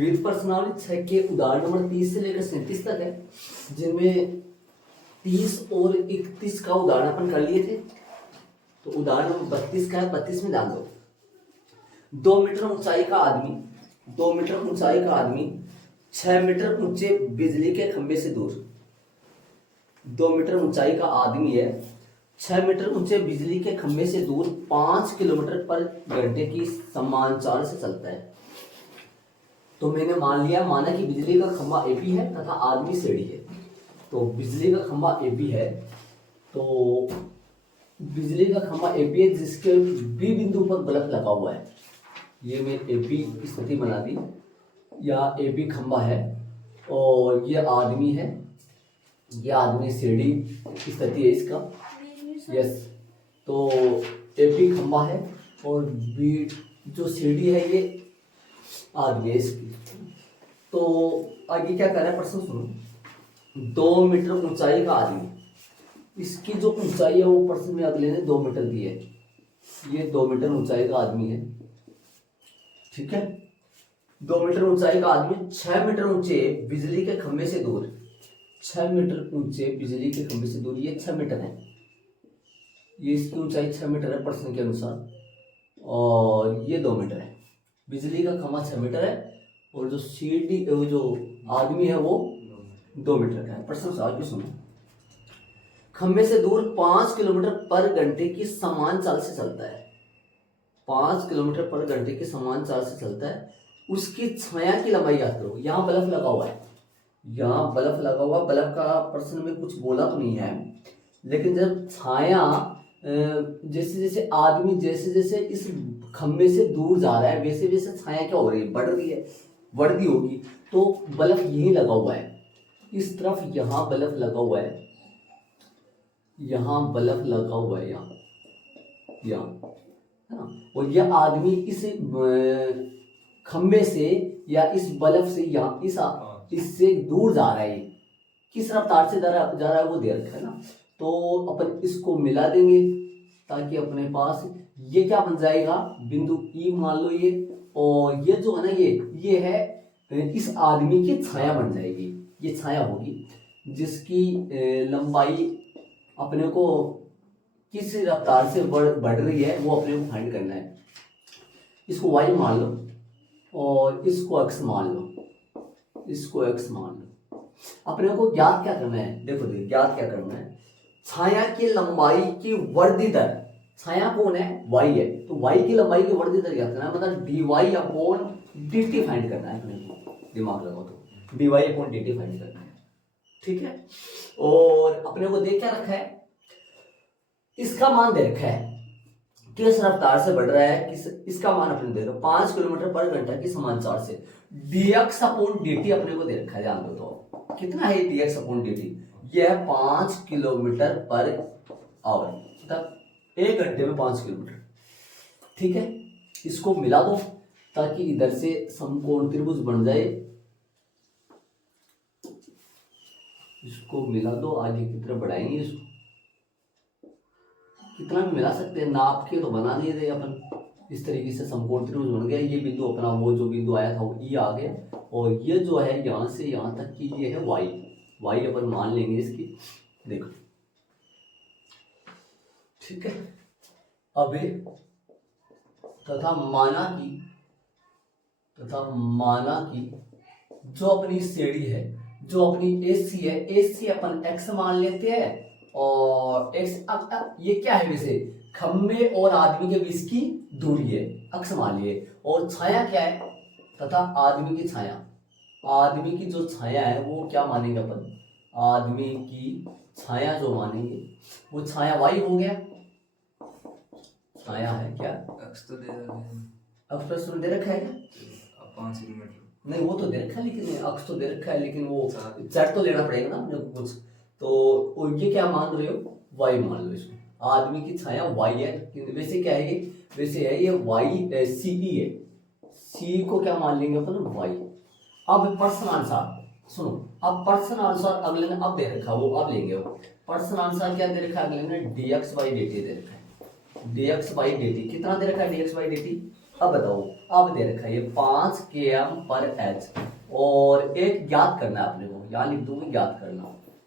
विविध प्रश्नावली 6 के उदाहरण नंबर 30 से लेकर 37 तक है, जिनमें 30 और 31 का उदाहरण अपन कर लिए थे। तो उदाहरण नंबर 32 का है, 32 में ध्यान दो। 2 मीटर ऊंचाई का आदमी 2 मीटर ऊंचाई का आदमी 6 मीटर ऊंचे बिजली के खंभे से दूर 2 मीटर ऊंचाई का आदमी है, 6 मीटर ऊंचे बिजली के खंभे से दूर 5 किलोमीटर पर घंटे की समान चाल से चलता है। तो मैंने माना कि बिजली का खंभा एबी है तथा आदमी सीडी है। तो बिजली का खंभा एबी है, तो बिजली का खंभा एबी है जिसके बी बिंदु पर बल्ब लगा हुआ है। ये मैं एबी की स्थिति बना दी, या एबी खंभा है और ये आदमी है, ये आदमी सीडी की स्थिति है इसका। यस, तो एबी खंभा है और बी जो सीडी है ये आदमी है इसकी। तो आगे क्या कर रहा है प्रश्न सुनो। 2 मीटर ऊंचाई का आदमी, इसकी जो ऊंचाई है वो प्रश्न में अगले ने 2 मीटर दी है। ये 2 मीटर ऊंचाई का आदमी है, ठीक है। 2 मीटर ऊंचाई का आदमी 6 मीटर ऊंचे बिजली के खंभे से दूर 6 मीटर ऊंचे बिजली के खंभे से दूर, ये 6 मीटर है, ये इसकी ऊंचाई 6 मीटर है प्रश्न के अनुसार, और ये 2 मीटर है। बिजली का खंभा 6 मीटर है और जो सीडी जो आदमी है वो 2 मीटर का है। प्रश्न से आगे सुनो। खंभे से दूर 5 किलोमीटर पर घंटे की समान चाल से चलता है। 5 किलोमीटर पर घंटे की समान चाल से चलता है। उसकी छाया की लंबाई याद करो। यहाँ बल्ब लगा हुआ है, यहाँ बल्ब लगा हुआ। बल्ब का प्रश्न में कुछ बोला तो नहीं है, लेकिन जब छाया जैसे जैसे आदमी जैसे जैसे इस खंभे से दूर जा रहा है वैसे वैसे छाया क्या हो रही है, बढ़ रही है, बढ़ती होगी। तो बल्ब यहीं लगा हुआ है, इस तरफ यहाँ बल्ब लगा हुआ है, यहाँ बल्ब लगा हुआ है, यहाँ है ना। और यह आदमी इस खंभे से या इस बल्ब से या इससे दूर जा रहा है। किस रफ्तार से जा रहा है वो दे रखा है ना। तो अपन इसको मिला देंगे ताकि अपने पास ये क्या बन जाएगा, बिंदु ई मान लो ये, और ये जो है ना ये है इस आदमी की छाया बन जाएगी। ये छाया होगी जिसकी लंबाई अपने को किस रफ्तार से बढ़ रही है वो अपने को फाइंड करना है। इसको वाई मान लो और इसको एक्स मान लो, इसको एक्स मान लो। अपने को ज्ञात क्या करना है, देखो ज्ञात क्या करना है, छाया की लंबाई की वर्धी दर। छाया कौन है, वाई है, तो वाई की लंबाई की वर्धी दर ज्ञात करना है, मतलब D Y upon D T find करना है अपने को। दिमाग लगाओ तो D Y upon D T find करना है, ठीक है। और अपने को देख क्या रखा है, इसका मान दे रखा है किस रफ्तार से बढ़ रहा है, इसका मान अपने दे रखा है 5 किलोमीटर पर घंटा की समान चाल से। dx अपॉन dt अपने को दे रखा है, ध्यान दो तो कितना है dx अपॉन dt, यह 5 किलोमीटर पर आवर, मतलब 1 घंटे में 5 किलोमीटर, ठीक है। इसको मिला दो ताकि इधर से समकोण त्रिभुज बन जाए। इसको मिला दो, आगे की तरफ बढ़ाएंगे इसको, कितना भी मिला सकते हैं, नाप के तो बना नहीं रहे अपन। इस तरीके से समकोण त्रिभुज बन गया। ये बिंदु अपना वो जो बिंदु आया था वो ई आ गया, और ये जो है यहाँ से यहाँ तक की ये है वाई, वाई अपन मान लेंगे इसकी, देखो, ठीक है। अब तथा माना कि जो अपनी सीडी है, जो अपनी एसी है, एसी अपन एक्स मान लेते हैं, और एक्स अब ये क्या है, वैसे खंभे और आदमी के बीच की दूरी है, अक्ष मान लिए। और छाया क्या है, तथा आदमी की छाया, आदमी की जो छाया है वो क्या मानेंगे अपन, आदमी की छाया जो मानेंगे वो छाया वाई हो गया। छाया है क्या, अक्ष तो दे रखा है, अक्ष प्रश्न दे रखा है क्या, 5 किलोमीटर नहीं वो तो दे रखा है, लेकिन अक्ष तो दे रखा है, लेकिन वो चर तो लेना पड़ेगा ना अपने को कुछ। तो ये क्या मान रहे हो, वाई मान लो इसको। आदमी की छाया वाई है, वैसे क्या है, वैसे है ये वाई सी ई है, सी को क्या मान लेंगे अपन, वाई। अब प्रश्न आंसर सुनो, अब प्रश्न आंसर अगले ने अब दे रखा वो अब लेंगे। वो प्रश्न आंसर क्या दे रखा है अगले ने, dx बाई dt दे रखा है, dx बाई dt कितना दे रखा है, dx बाई dt अब बताओ, अब दे रखा है ये 5 km/h और एक ज्ञात करना है अपने को, यहाँ लिख दूंगी ज्ञात करना।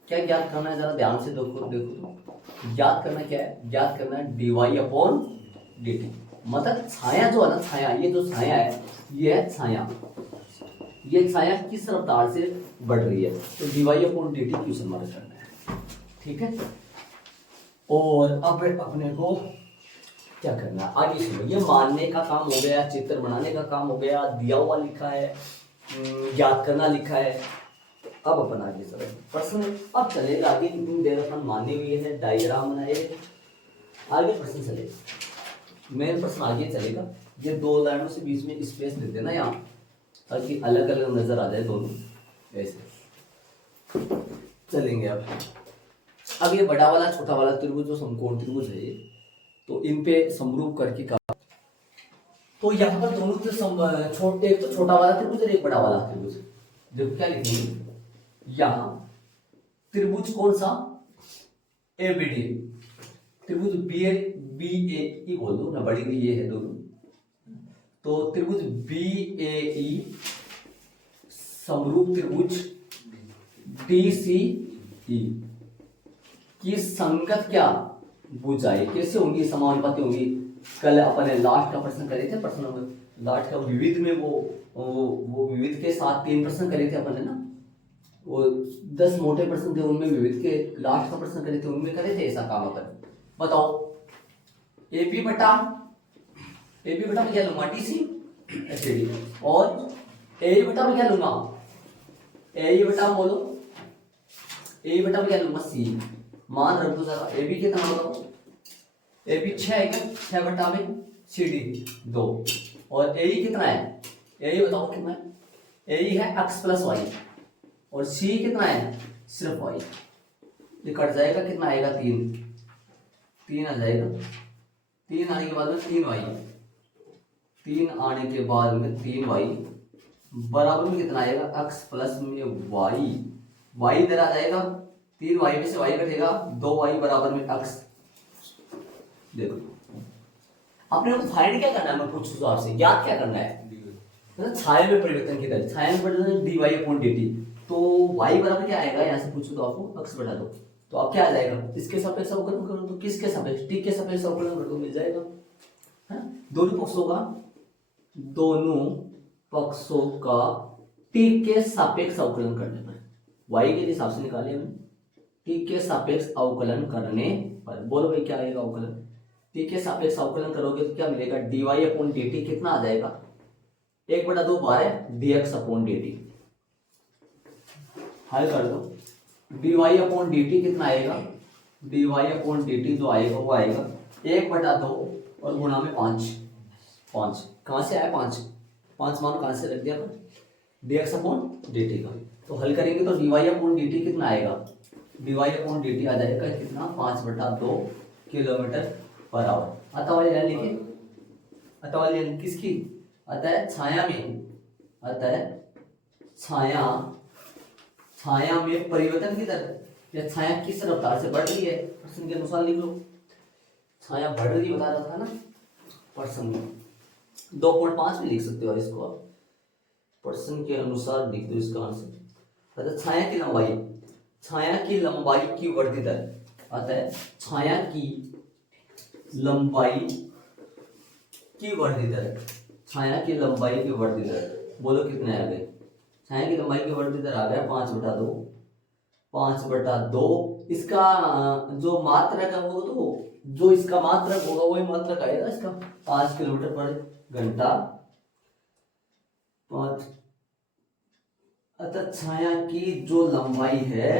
क्या ज्ञात करना है, जरा ध्यान से देखो तो ज्ञात करना क्या है, ज्ञात करना है dy/dt। मतलब छाया जो है ना, छाया, ये जो छाया है ये है छाया, ये छाया किस रफ्तार से बढ़ रही है, तो dy/dt क्वेश्चन मार्क करना है, ठीक है। और अब अपने को क्या करना है, आगे सुनो। ये मानने का काम हो गया, चित्र बनाने का काम हो गया, दिया हुआ लिखा है, ज्ञात करना लिखा है। अब अपन आगे चले प्रश्न, अब चलेगा आगे, इतनी देर अपन माने हुए हैं, डायग्राम बनाए, आगे प्रश्न चलेगा, मेन प्रश्न आगे चलेगा। ये दो लाइनों से बीच में स्पेस दे देना यहाँ, ताकि अलग अलग नजर आ जाए दोनों, ऐसे चलेंगे। अब ये बड़ा वाला छोटा वाला त्रिभुज जो समकोण त्रिभुज है, तो इन पे समरूप करके का, तो यहाँ पर दोनों के छोटे, एक तो छोटा वाला त्रिभुज और एक बड़ा वाला त्रिभुज, देखो क्या लिखेंगे यहाँ, त्रिभुज कौन सा, एबीडी, त्रिभुज BAE बोल दो ना, बड़ी भी ये है दोनों, तो त्रिभुज BAE समरूप त्रिभुज DCE की संगत क्या भुजाएं कैसे होंगी, समानुपाती होंगी। कल अपन ने लास्ट का प्रश्न करे थे, प्रश्न में लास्ट का विविध में वो विविध के साथ 3 प्रश्न करे थे अपन ने ना, वो 10 मोटे प्रश्न थे, उनमें विविध के लास्ट का प्रश्न करे थे, उनमें करे थे ऐसा काम अपन। बताओ एपी बटा में क्या लूंगा, DC एसडी, और ए बटा में क्या लूंगा, ए बटा बोलो, ए बटा में क्या लूंगा, सी। मान रख दो जरा, ए बी कितना होगा, ए बी 6 है क्या, 6 बटा में CD 2, और ए कितना है, ए बताओ कितना है, ए है x + y, और C कितना है, सिर्फ y। ये कट जाएगा, कितना आएगा, 3 आ जाएगा, 3 आने के बाद में 3y, 3 आने के बाद में 3y बराबर में कितना आएगा, x + में y इधर आ जाएगा, 3y में से y कटेगा, 2y बराबर में x। देखो आपने को फाइंड क्या करना है, मैं पूछूं तो आपसे, ज्ञात क्या करना है, मतलब छाया में परिवर्तन की दर, छाया में परिवर्तन dy/dt, तो y बराबर क्या आएगा, यहाँ से पूछो तो आपको x बटा दो, तो अब क्या आ जाएगा, इसके सापेक्ष अवकलन करो, तो किसके सापेक्ष, t के सापेक्ष अवकलन कर दो, मिल जाएगा, है ना। दोनों पक्षों का t के सापेक्ष अवकलन करने पर, y के हिसाब से निकाले हमने, t के सापेक्ष अवकलन करने पर, बोलो भाई क्या आएगा अवकलन, t के सापेक्ष अवकलन करोगे तो क्या मिलेगा, dy/dt कितना आ जाएगा, 1/2 dx/dt, हल कर दो, dy/dt कितना आएगा, dy/dt जो आएगा वो आएगा 1/2 और गुणा में 5 कहां से आया, 5 मान कहां से रख दिया अपन, dx/dt का। तो हल करेंगे तो dy/dt कितना आएगा, dy/dt आ जाएगा कितना, 5/2 km/h। अतः वाली लाइन लिखिए, अतः वाली लाइन किसकी, अतः छाया में, अतः छाया में परिवर्तन की दर, या छाया किस रफ्तार से बढ़ रही है, प्रश्न के अनुसार लिख लो, छाया बढ़ रही बता रहा था ना प्रश्न में, 2.5 में लिख सकते हो इसको आप, प्रश्न के अनुसार लिख दो इसका आंसर। अतः छाया की लंबाई की वृद्धि दर, अतः छाया की लंबाई की वृद्धि दर, छाया की लंबाई की वृद्धि दर, बोलो कितने आ गए, छाया की लंबाई की वृद्धि दर आ गया 5/2। इसका जो मात्रक है वो, तो जो इसका मात्रक होगा वही मात्रक आएगा इसका, 5 km/घंटा 5। अतः छाया की जो लंबाई है,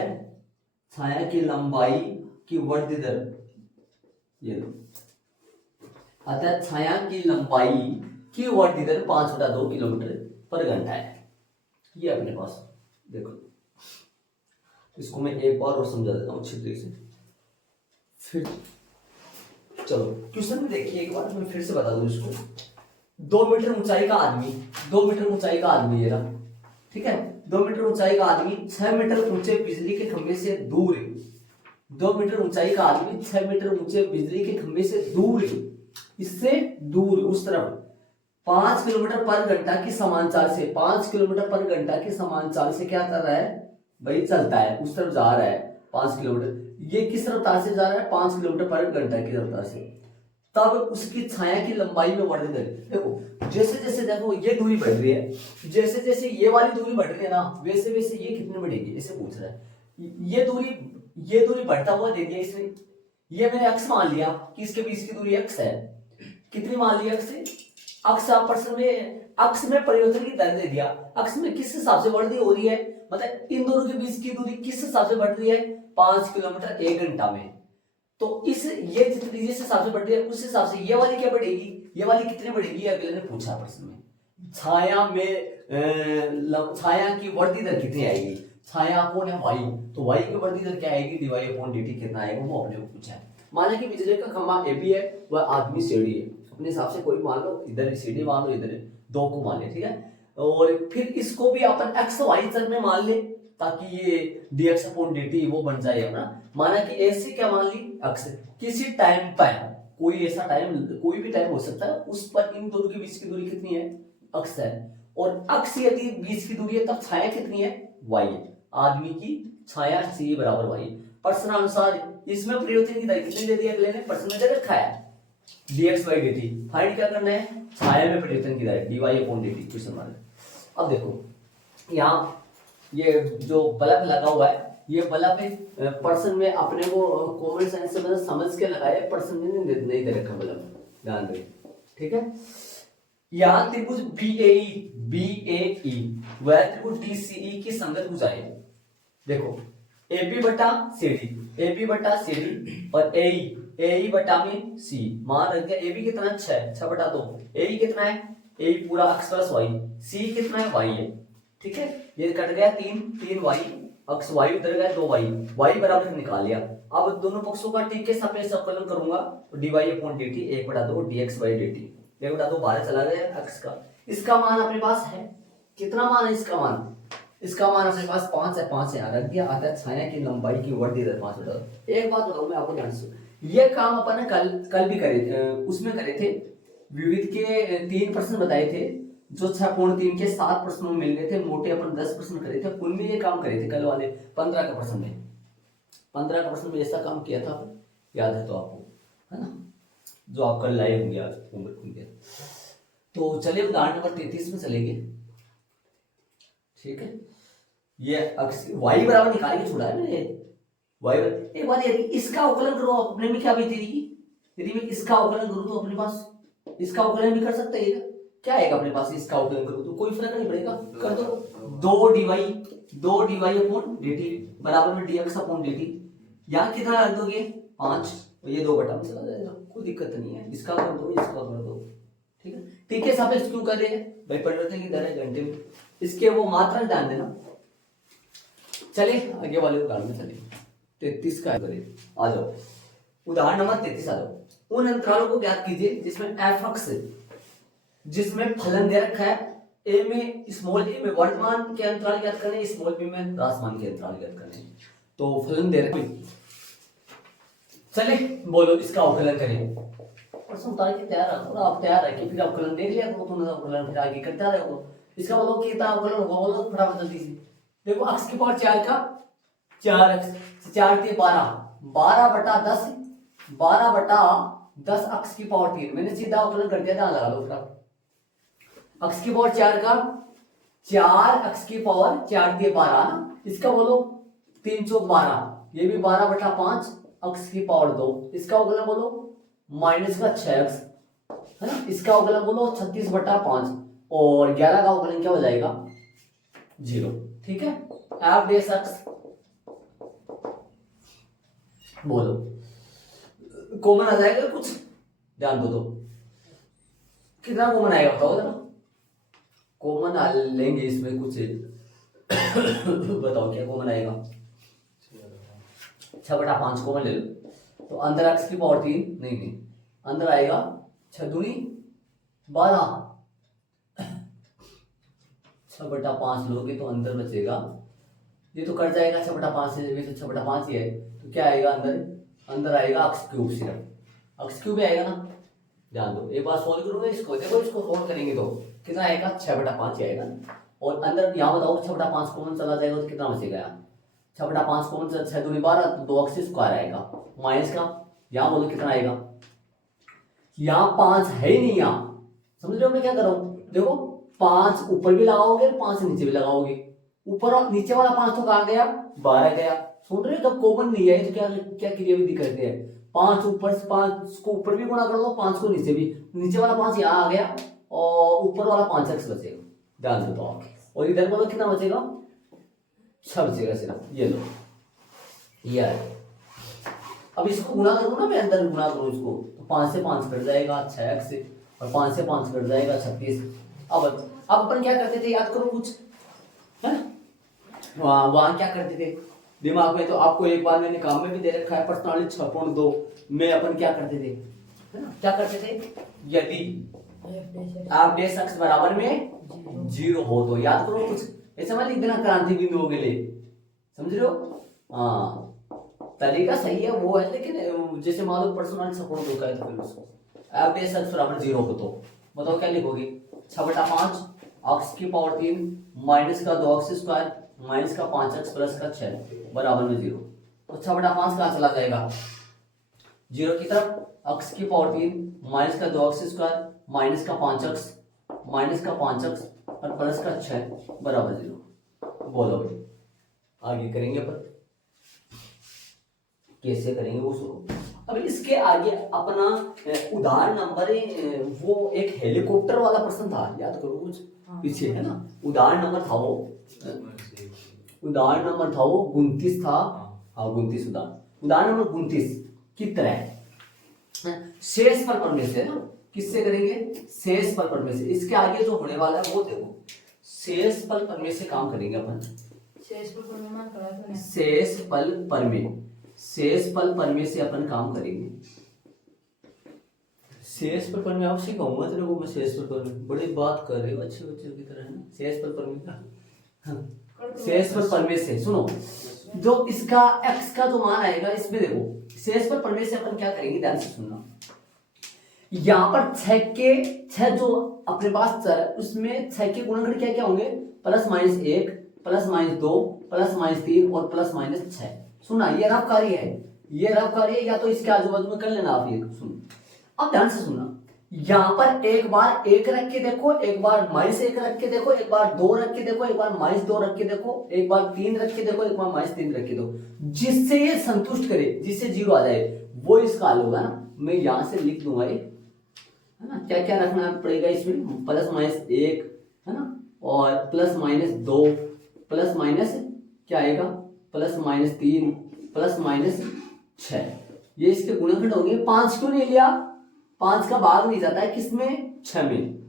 छाया की लंबाई की वृद्धि दर, ये लो, अतः छाया की लंबाई की वृद्धि दर 5/2 km/घंटा है, ये अपने पास। देखो इसको मैं एक बार और समझा देता हूँ अच्छी तरीके से, फिर चलो क्वेश्चन में देखिए एक बार, मैं फिर से बता दूं इसको। 2 मीटर ऊंचाई का आदमी, 2 मीटर ऊंचाई का आदमी, ये रहा, ठीक है, 2 मीटर ऊंचाई का आदमी 6 मीटर ऊंचे बिजली के खंभे से दूर है, 2 मीटर ऊंचाई का आदमी 6 मीटर ऊंचे बिजली के खंभे से दूर है, इससे दूर उस तरफ 5 किलोमीटर पर घंटा की समान चाल से, 5 किलोमीटर पर घंटा की समान चाल से क्या कर रहा है भाई, चलता है, उस तरफ जा रहा है 5 किलोमीटर। ये किस रफ्तार से जा रहा है, 5 किलोमीटर पर घंटा की रफ्तार से। तब उसकी छाया की लंबाई में बढ़ने दे। देखो जैसे जैसे देखो ये दूरी बढ़ रही है, जैसे जैसे ये वाली दूरी बढ़ रही है ना, वैसे वैसे ये कितनी बढ़ेगी, इसे पूछ रहा है। ये दूरी बढ़ता हुआ दे दिया इसने। ये मैंने x मान लिया कि इसके बीच की दूरी x है। कितनी मान लिया x? अक्ष प्रश्न में अक्ष में परिवर्तन की दर दे दिया। अक्ष में किस हिसाब से वृद्धि हो रही है, मतलब इन दोनों के बीच की दूरी किस हिसाब से बढ़ रही है, 5 किलोमीटर 1 घंटा में। तो इस ये जितनी जिस हिसाब से बढ़ रही है उस हिसाब से ये वाली क्या बढ़ेगी, ये वाली कितनी बढ़ेगी, अगले ने पूछा प्रश्न में। छाया में छाया की वृद्धि दर कितनी आएगी, छाया कौन है वायु, तो वायु की वृद्धि दर क्या आएगी, dy/dt कितना आएगा, वो अपने को पूछा है। माना कि बिजली का खंभा ए भी है, वह आदमी सीढ़ी है, अपने हिसाब से कोई मान लो, इधर सीढ़ी मान लो, इधर दो को मान ले, ठीक है। और फिर इसको भी अपन एक्स वाई चर में मान ले, ताकि ये dx/dt वो बन जाए ना। माना कि ऐसे क्या मान ली, अक्ष किसी टाइम पर, कोई ऐसा टाइम, कोई भी टाइम हो सकता है, उस पर इन दोनों के बीच की दूरी कितनी है, अक्ष है। और अक्ष यदि बीच की दूरी है तब छाया कितनी है, y है। आदमी की छाया c बराबर y। प्रश्नानुसार इसमें परिवर्तन की दर कितनी दे दी अगले ने, प्रश्न में दे रखा है dx/dt। फाइंड क्या करना है, छाया में परिवर्तन की दर dy/dt क्वेश्चन मार्क। अब देखो यहाँ ये जो बल्ब लगा हुआ है, ये बल्ब पर्सन में अपने को कॉमन सेंस से मतलब समझ के लगाए, पर्सन में नहीं दे रखा बल्ब, ध्यान दे, ठीक है। यहाँ त्रिभुज BAE वह त्रिभुज DCE की संगत भुजाएं, देखो AB बटा CD और AE बटा में C, मान रख दिया। AB कितना 6 बटा 2, AE कितना है, AE पूरा x प्लस y, C कितना है y है, ठीक है। ये कट गया 3 y, अक्ष y उधर गया 2 y बराबर निकाल लिया। अब दोनों पक्षों का t के सापेक्ष अवकलन करूंगा, तो dy/dt 1/2 dx/dt, 1/2 बाहर चला गया अक्ष का। इसका मान अपने पास है, कितना मान है इसका मान, इसका मान अपने पास 5 है, 5 यहाँ रख दिया। आता है छाया की लंबाई की वृद्धि दर 5/2। एक बात बताऊं मैं आपको ध्यान से, ये काम अपन ने कल भी करे, उसमें करे थे, विविध के 3 प्रश्न बताए थे, जो 6.3 के 7 प्रश्नों में मिल गए थे, मोटे अपन 10 प्रश्न करे थे, कुल में ये काम करे थे कल वाले 15 का प्रश्न में, 15 का प्रश्न में ऐसा काम किया था, याद है तो आपको, है ना, जो आप कल लाए होंगे आज होंगे। तो चलिए उदाहरण नंबर 33 में चलेंगे, ठीक है। ये अक्ष y बराबर निकाल के छोड़ा है मैंने, y एक बात, यदि इसका अवकलन करो अपने में क्या बीतेगी, यदि मैं इसका अवकलन करूं तो अपने पास इसका अवकलन भी कर सकते हैं, क्या आएगा अपने पास, इसका अवकलन करूं तो कोई फर्क नहीं पड़ेगा, कर दो 2 dy/dt बराबर में dx/dt। यहाँ कितना रख दोगे 5, और ये 2 बटा में चला जाएगा, कोई दिक्कत नहीं है, इसका कर दो इसका कर दो, ठीक है। ठीक है, सापेक्ष क्यों कर रहे हैं भाई, परिवर्तन की दर है घंटे में, इसके वो मात्रा ध्यान देना। चलिए आगे वाले उदाहरण में चलिए, 33 का करिए, आ जाओ उदाहरण नंबर 33 आ जाओ। उन अंतरालों को ज्ञात कीजिए जिसमें f अक्ष, जिसमें फलन दे रखा है, a में स्मॉल a में वर्तमान के अंतराल ज्ञात करने, स्मॉल b में राशमान के अंतराल ज्ञात करने। तो फलन दे रखा है, चलिए बोलो इसका अवकलन करें। प्रश्न उतार के तैयार रखो, आप तैयार रखिए, फिर अवकलन देख लिया तो तुम अवकलन फिर आगे करता रहो। इसका बोलो कितना अवकलन होगा, बोलो फटाफट जल्दी से। देखो अक्ष की पावर 4 का 4 4 के 12 बटा 10, 12 बटा 10 अक्ष की पावर 3, मैंने सीधा अवकलन कर दिया, ध्यान लगा लो उसका। अक्ष की पावर 4 का 4 अक्ष की पावर 4 के 12 ना, इसका बोलो 3 चौक 12, ये भी 12 बटा 5 अक्ष की पावर 2, इसका अवकलन बोलो माइनस का 6 अक्ष, है ना, इसका अवकलन बोलो 36 बटा 5, और 11 का अवकलन क्या हो जाएगा 0, ठीक है। एफ डैश अक्ष बोलो कॉमन आ जाएगा कुछ, ध्यान दो, कितना कॉमन आएगा बताओ जरा, कॉमन आ लेंगे इसमें कुछ बताओ क्या कॉमन आएगा, 6 बटा 5 कॉमन ले लो, तो अंदर अक्ष की पावर 3 नहीं अंदर आएगा 6 दूनी 12, 6 बटा 5 लोगे तो अंदर बचेगा, ये तो कट जाएगा 6 बटा 5 से, वैसे 6 बटा 5 ही है, तो क्या आएगा अंदर आएगा अक्ष क्यूब, सिर्फ अक्ष क्यूब आएगा ना, ध्यान दो, एक बार सोल्व करूंगा इसको, देखो इसको सोल्व करेंगे तो कितना आएगा, 6/5 आएगा। और अंदर यहाँ बताओ 6/5 कॉमन चला जाएगा तो कितना बचेगा यहाँ, 6/5 कॉमन चला, 6 दूनी 12, तो 2x स्क्वायर आएगा माइनस का, यहाँ बोलो कितना आएगा, यहाँ 5 है ही नहीं, यहाँ समझ रहे हो मैं क्या कर रहा हूँ, देखो 5 ऊपर भी लगाओगे 5 नीचे भी लगाओगे, ऊपर और नीचे वाला 5 तो कहाँ गया, 12 गया। सुन रहे हो, जब कॉमन नहीं है तो क्या क्या क्रियाविधि करते हैं, 5 ऊपर से 5 को ऊपर भी गुणा कर दो, 5 को नीचे भी, नीचे वाला 5 यहाँ आ गया और ऊपर वाला 5x बचेगा, ध्यान से तो। और इधर बोलो कितना बचेगा, 6 बचेगा सिर्फ, ये लो ये है। अब इसको गुणा करूँ ना मैं, अंदर गुणा करूँ इसको तो 5 से 5 कट जाएगा 6x से, और 5 से 5 कट जाएगा 36। अब अपन क्या करते थे, याद करो कुछ है, वहां क्या करते थे दिमाग में, तो आपको एक बार मैंने काम में भी दे रखा है पर्सनाली 6.2 में, अपन क्या करते थे, है ना, क्या करते थे, यदि आप डेस x बराबर में 0 हो तो, याद करो कुछ ऐसा मैं लिख देना क्रांति बिंदुओं के लिए, समझ रहे हो। हाँ तरीका सही है वो है, लेकिन जैसे मान लो पर्सनल सपोर्ट दो का है तो फिर उसको आप डेस x बराबर 0 हो तो बताओ क्या लिखोगे, 6/5 x की पावर 3 माइनस का 2x स्क्वायर माइनस का 5x प्लस का 6 बराबर में 0। तो 6/5 कहाँ चला जाएगा, 0 की तरफ, x की पावर 3 माइनस का 2x स्क्वायर माइनस का 5x और प्लस का 6 बराबर 0। बोलो भाई आगे करेंगे अपन, कैसे करेंगे वो सुनो। अब इसके आगे अपना उदाहरण नंबर वो एक हेलीकॉप्टर वाला प्रश्न था, याद करो कुछ पीछे है ना, उदाहरण नंबर था वो, उदाहरण नंबर था वो 29 था, हाँ 29 उदाहरण नंबर 29 की तरह शेष पर में से ना, किससे करेंगे, शेष पर में से। इसके आगे जो होने वाला है वो देखो, शेष पर में से काम करेंगे अपन, शेष पल पर में से अपन काम करेंगे। शेष पर में आपसे कहूंगा तेरे को मैं, शेष पर में बड़ी बात कर रहे हो अच्छे बच्चों की तरह है ना, शेष पर में का शेष पर में से सुनो, जो इसका x का जो मान आएगा इसमें देखो, शेष पर में से अपन क्या करेंगे, ध्यान से सुनना। यहाँ पर 6 जो अपने पास चर है उसमें 6 के गुणनखंड क्या क्या होंगे, +-1 +-2 +-3 और +-6। सुना ये रफ कार्य है, ये रफ कार्य है, या तो इसके आजू बाजू में कर लेना आप, ये सुन। अब ध्यान से सुनना, यहाँ पर एक बार 1 रख के देखो, एक बार -1 रख के देखो, एक बार 2 रख के देखो, एक बार -2 रख के देखो, एक बार 3 रख के देखो, एक बार -3 रख के दो, जिससे ये संतुष्ट करे, जिससे 0 आ जाए वो इसका हल होगा ना। मैं यहाँ से लिख दूंगा ये, है ना, क्या क्या रखना पड़ेगा इसमें, +-1 है ना, और +-2 प्लस क्या आएगा, +-3 +-6, ये इसके गुणनखंड होंगे। 5 क्यों नहीं लिया, 5 का भाग नहीं जाता है किसमें, 6 में।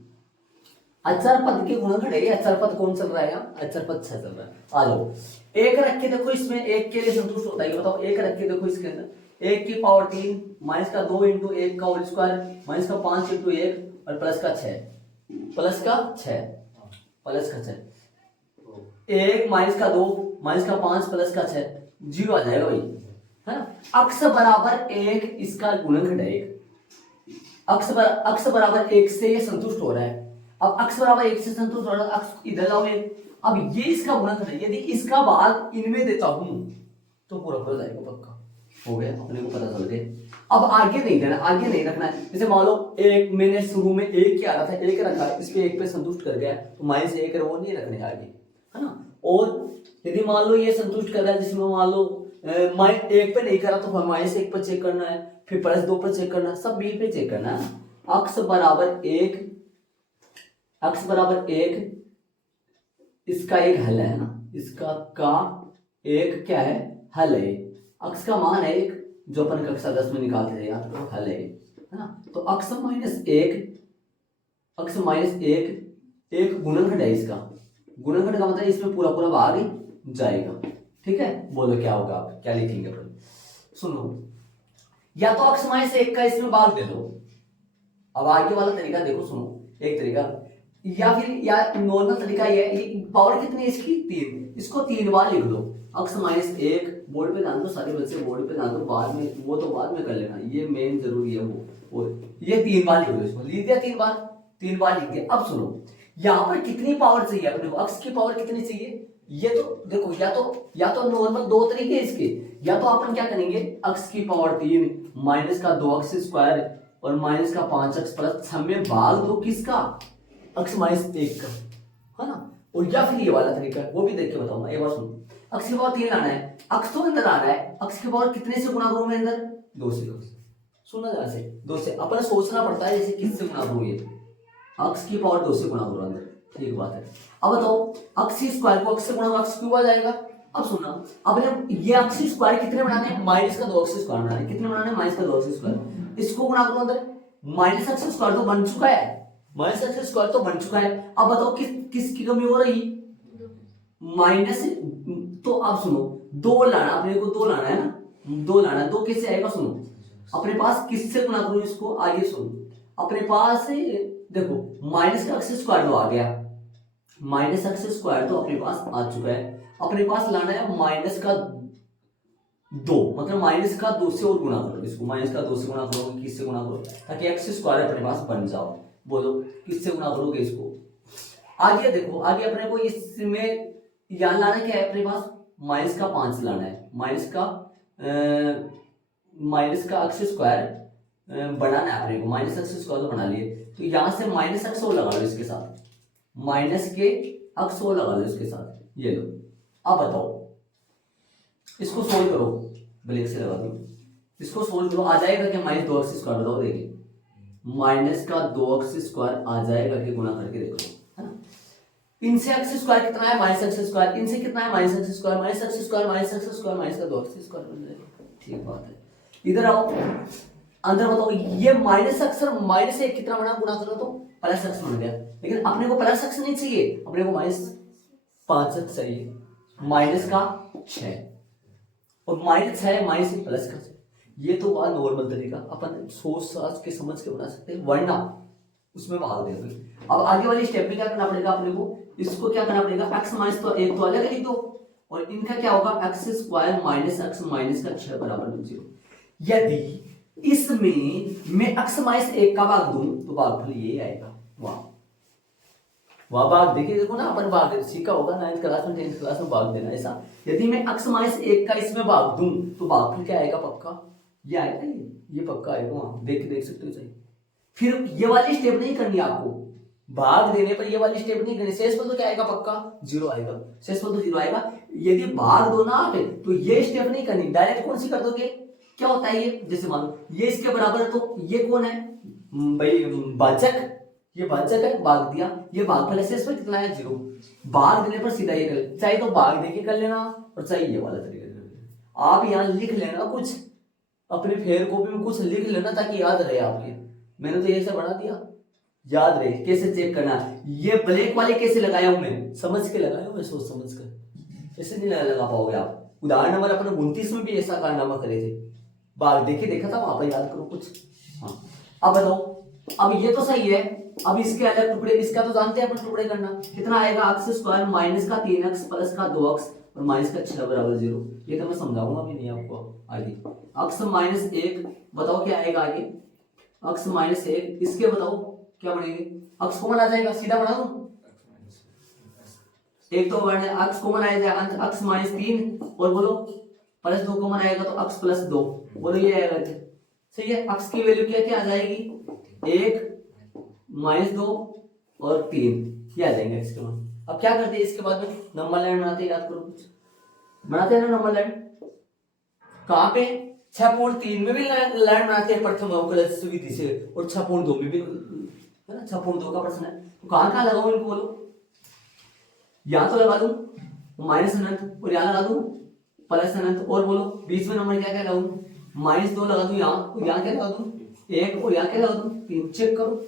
अचर पद के गुणनखंड है, अचर पद कौन चल रहा है यहाँ, अचर पद 6 चल रहा है। आ जाओ 1 रख के देखो, इसमें 1 के लिए संतुष्ट होता है बताओ, 1 रख के देखो इसके अंदर, 1 की पावर 3 माइनस का 2 × 1 का होल स्क्वायर माइनस का 5 × 1 और प्लस का 6 1 माइनस का 2 माइनस का 5 प्लस का 6, 0 आ जाएगा भाई, है ना। अक्ष बराबर 1 इसका गुणनखंड है, अक्ष बराबर 1 से ये संतुष्ट हो रहा है। अब अक्ष बराबर 1 से संतुष्ट हो रहा है, अक्ष इधर लाओ ये, अब ये इसका गुणनखंड है, यदि इसका भाग इनमें देता हूं तो पूरा हो जाएगा, पक्का हो गया, अपने को पता चल गया। अब आगे नहीं देना, आगे नहीं रखना है। जैसे मान लो एक मैंने शुरू में 1 क्या रहा था, 1 रखा है, इसके 1 पे संतुष्ट कर गया तो -1 वो नहीं रखने आगे, है ना। और यदि मान लो ये संतुष्ट कर रहा है, जिसमें मान लो -1 पे नहीं करा तो -1 पे चेक करना है, फिर +2 पे चेक करना है, सब बी पे चेक करना है। अक्ष बराबर 1 इसका एक हल है ना, इसका का एक क्या है, हल है। अक्ष का मान है 1 जो अपन कक्षा 10 में निकालते थे, याद करो, हल है ना। तो अक्ष -1 एक गुणनखंड है, इसका गुणनखंड का मतलब इसमें पूरा पूरा भाग जाएगा, ठीक है। बोलो क्या होगा, आप क्या लिखेंगे अपन, सुनो, या तो अक्ष -1 का इसमें भाग दे दो। अब आगे वाला तरीका देखो, सुनो, एक तरीका, या फिर या नॉर्मल तरीका ये पावर कितनी है इसकी, 3, इसको 3 बार लिख दो, x माइनस एक बोर्ड पे ध्यान दो, सारे बच्चे बोर्ड पे ध्यान दो, बाद में वो तो बाद में कर लेना, ये मेन जरूरी है वो ये 3 बार लिख दो, इसको लिख दिया 3 बार लिख दिया। अब सुनो यहाँ पर कितनी पावर चाहिए अपने को, x की पावर कितनी चाहिए, ये तो देखो या तो नॉर्मल 2 तरीके इसके, या तो अपन क्या करेंगे x की पावर 3 माइनस का 2x स्क्वायर और माइनस का 5x प्लस 6 में भाग दो किसका, x माइनस 1 का, है ना। और या फिर ये वाला तरीका है, वो भी देख के बताऊंगा। एक बार सुनो, x की पावर 3 लाना है, x तो अंदर आ रहा है, x की पावर कितने से गुणा करूं मैं अंदर, 2 से। सुनना ध्यान से, 2 से अपन सोचना पड़ता है जैसे किससे गुणा करूं, ये x की पावर 2 से गुणा करूं अंदर, ठीक बात है। अब बताओ x स्क्वायर को x से गुणा करो, x क्यूब आ जाएगा। अब सुनना, अब ये x स्क्वायर कितने बनाने हैं, माइनस का 2x स्क्वायर बनाना है, कितने बनाने हैं, माइनस का 2x स्क्वायर, इसको गुणा करो अंदर, माइनस x स्क्वायर तो बन चुका है, माइनस एक्स स्क्वायर तो बन चुका है। अब बताओ किसकी कमी हो रही, माइनस, तो अब सुनो 2 लाना, अपने को 2 लाना है ना, 2 लाना है, 2 कैसे आएगा, सुनो अपने पास किससे गुणा करो इसको, आगे सुनो, अपने पास देखो माइनस का एक्स स्क्वायर तो आ गया, माइनस एक्स स्क्वायर तो अपने पास आ चुका है, अपने पास लाना है माइनस का 2, मतलब माइनस का 2 से और गुणा करो इसको, माइनस का 2 से गुणा करो, किससे गुणा करो ताकि एक्स स्क्वायर अपने पास बन जाओ, बोलो किससे गुणा करोगे इसको। आगे देखो, आगे अपने को इसमें यहाँ लाना क्या है, अपने पास माइनस का 5 लाना है, माइनस का एक्स स्क्वायर बनाना है अपने को, माइनस एक्स स्क्वायर तो बना लिए, तो यहाँ से माइनस एक्स और लगा लो इसके साथ, माइनस के एक्स और लगा लो इसके साथ, ये लो। अब बताओ इसको सोल्व करो, ब्लैक से लगा दो, इसको सोल्व करो, आ जाएगा क्या माइनस 2x स्क्वायर, बताओ देखिए माइनस का 2x स्क्वायर आ जाएगा कि गुणा करके देखो, है ना। इनसे x स्क्वायर कितना है, माइनस एक्स स्क्वायर, इनसे कितना है minus x square, minus x square minus x square minus का 2x स्क्वायर बन जाएगा, ठीक बात है। इधर आओ अंदर, बताओ ये माइनस एक्स और माइनस 1 कितना बना, गुणा करो तो प्लस एक्स बन गया, लेकिन अपने को प्लस एक्स नहीं चाहिए, अपने को माइनस 5x चाहिए, माइनस का 6 और माइनस 6 माइनस प्लस का 6, ये तो बात नॉर्मल तरीका अपन सोच समझ के बना सकते हैं, वरना उसमें भाग देंगे। अब आगे वाली स्टेप में क्या करना पड़ेगा अपने को, इसको क्या करना पड़ेगा, x माइनस तो 1 तो अलग लिख दो, और इनका क्या होगा x square minus x minus का 6 बराबर 0। यदि इसमें मैं x माइनस 1 का भाग दूं तो भागफल ये आएगा, वाह भाग देखिए, देखो ना अपन भाग सीखा होगा 9th क्लास में 10th क्लास में भाग देना ऐसा। यदि मैं x माइनस 1 का इसमें भाग दूं तो भागफल क्या आएगा, पक्का ये आएगा, ये पक्का आएगा, वहां देख सकते हो चाहिए। फिर ये वाली स्टेप नहीं करनी आपको, भाग देने पर ये वाली स्टेप नहीं करनी, शेषफल तो क्या आएगा, पक्का 0 आएगा, शेषफल तो 0 आएगा। यदि भाग दो ना आप तो ये स्टेप नहीं करनी, डायरेक्ट कौन सी कर दोगे, क्या होता है ये, जैसे मान लो ये इसके बराबर है तो ये कौन है भाई, भाजक, ये भाजक है, भाग दिया, ये भागफल है, शेषफल कितना है 0, भाग देने पर सीधा ये कर, चाहे तो भाग देके कर लेना और चाहे ये वाला तरीका कर लेना। आप यहाँ लिख लेना कुछ, अपने फेयर कॉपी में कुछ लिख लेना ताकि याद रहे आपके, मैंने तो ये सब बना दिया, याद रहे। कैसे चेक करना, ये ब्लैक वाले कैसे लगाया हूं मैं, समझ के लगाया हूं मैं, सोच समझ कर, ऐसे नहीं लगा पाओगे आप। उदाहरण नंबर अपने 29 में भी ऐसा कारनामा करे थे, बाग देखे देखा था वहां पर, याद करो कुछ। हाँ अब बताओ, अब ये तो सही है, अब इसके अलग टुकड़े, इसका तो जानते हैं अपन टुकड़े करना, कितना आएगा x स्क्वायर माइनस का 3x प्लस का 2x और माइनस का 6 बराबर 0, ये तो मैं समझाऊंगा भी नहीं आपको आगे। x माइनस 1 बताओ क्या आएगा आगे, x माइनस 1, इसके बताओ क्या बनेंगे, x कॉमन आ जाएगा, सीधा बना दूं, एक तो x कॉमन आएगा, x माइनस 3 और बोलो प्लस 2 कॉमन आएगा तो x प्लस 2, बोलो ये आएगा, सही है। x की वैल्यू क्या क्या आ जाएगी, 1 माइनस 2 और 3, ये आ जाएंगे इसके बाद। अब क्या करते हैं इसके बाद में, नंबर लाइन बनाते हैं, याद करो कुछ बनाते हैं ना नंबर लाइन, कहाँ पे 6.3 में भी लाइन बनाते हैं प्रथम अवकलज विधि से, और 6.2 में भी, है ना, 6.2 का प्रश्न है, तो कहाँ कहाँ लगाऊं इनको बोलो, यहाँ तो लगा दूं माइनस अनंत और यहाँ लगा दूं प्लस अनंत, और बोलो बीच में नंबर क्या क्या लगाऊं, -2 लगा दूं यहाँ, और यहाँ क्या लगा दूं 1, और यहाँ क्या लगा दूं 3, चेक करो,